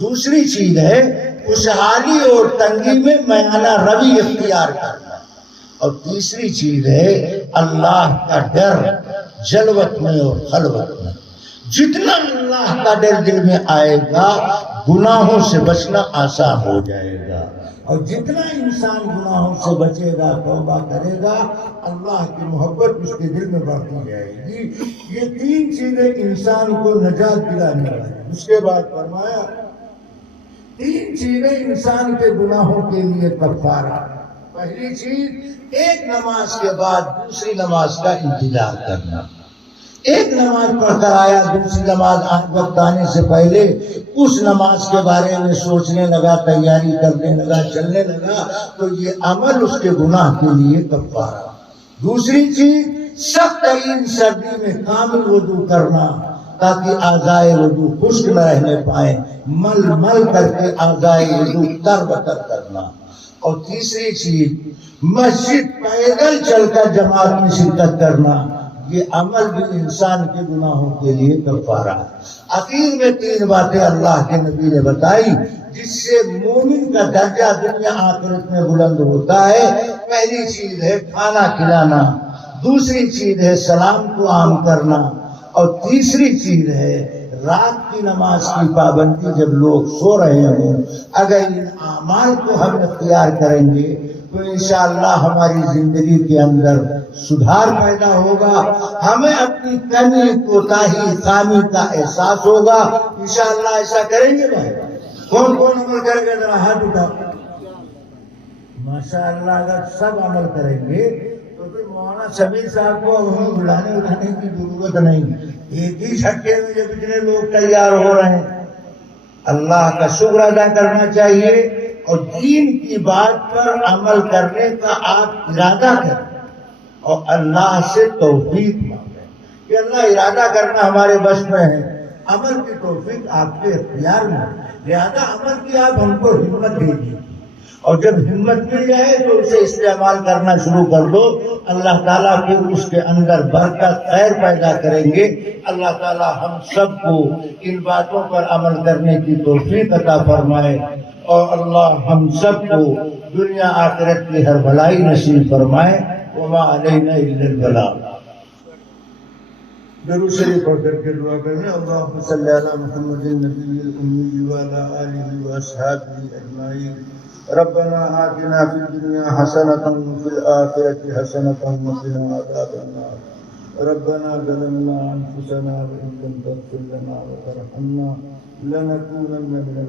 دوسری چیز ہے خوشحالی اور تنگی میں میانہ روی اختیار کرنا، اور تیسری چیز ہے اللہ کا ڈر جلوت میں اور خلوت میں۔ جتنا اللہ کا ڈر دل میں آئے گا گناہوں سے بچنا آسان ہو جائے گا، اور جتنا انسان گناہوں سے بچے گا، توبہ کرے گا، اللہ کی محبت اس کے دل میں بڑھتی جائے گی۔ یہ تین چیزیں انسان کو نجات دلانے والی۔ اس کے بعد فرمایا تین چیزیں انسان کے گناہوں کے لیے کفارہ۔ پہلی چیز ایک نماز کے بعد دوسری نماز کا انتظار کرنا۔ ایک نماز پڑھ کر آیا، دوسری نماز وقت آنے سے پہلے اس نماز کے بارے میں سوچنے لگا، تیاری کرنے لگا، چلنے لگا، تو یہ عمل اس کے گناہ کے لیے کفارہ۔ دوسری چیز سخت ترین سردی میں کامل وضو کرنا تاکہ اعضائے وضو خشک نہ رہنے پائیں، مل مل کر کے اعضائے وضو تر بتر کرنا۔ اور تیسری چیز مسجد پیدل چل کر جماعت میں شرکت کرنا، یہ عمل بھی انسان کے گناہوں کے لیے کفارہ۔ اخیر میں تین باتیں اللہ کے نبی نے بتائی جس سے مومن کا درجہ دنیا آخرت میں بلند ہوتا ہے۔ پہلی چیز ہے کھانا کھلانا، دوسری چیز ہے سلام کو عام کرنا، اور تیسری چیز ہے رات کی نماز کی پابندی۔ جب لوگ سو رہے ہوں اگر ان اعمال کو ہم اختیار کریں گے تو انشاءاللہ ہماری زندگی کے اندر سدھار پیدا ہوگا، ہمیں اپنی کمی کوتاہی خامی کا احساس ہوگا۔ انشاءاللہ ایسا کریں گے بھائی؟ کون کون عمل کرے گا؟ ذرا ہاتھ اٹھا۔ ماشاءاللہ اگر سب عمل کریں گے تو پھر مولانا شبیر صاحب کو ہمیں بلانے اٹھانے کی ضرورت نہیں، ایک ہی جھٹکے میں جب اتنے لوگ تیار ہو رہے ہیں۔ اللہ کا شکر ادا کرنا چاہیے، اور دین کی بات پر عمل کرنے کا آپ ارادہ کریں اور اللہ سے توفیق مانگیں کہ اللہ ارادہ کرنا ہمارے بس میں ہے، عمل کی توفیق آپ کے اختیار میں ہے، لہذا عمل کی آپ ہم کو ہمت دیجیے، اور جب ہمت مل جائے تو اسے استعمال کرنا شروع کر دو۔ اللہ تعالیٰ پھر اس کے اندر برکت خیر پیدا کریں گے۔ اللہ تعالیٰ ہم سب کو ان باتوں پر عمل کرنے کی توفیق عطا فرمائے، اور اللہ ہم سب کو دنیا آخرت کی ہر بھلائی نصیب فرمائے۔ وما علینا الا البلاغ۔ درود شریف پڑھ کر کے دعا کریں۔ اللہم صلی علی محمد النبی الامی وعلی آلہ واصحابہ اجمعین۔ ربنا آتنا فی الدنیا حسنۃ وفی الآخرۃ حسنۃ وقنا عذاب النار۔ ربنا ظلمنا انفسنا وان لم تغفر لنا وترحمنا لنکونن من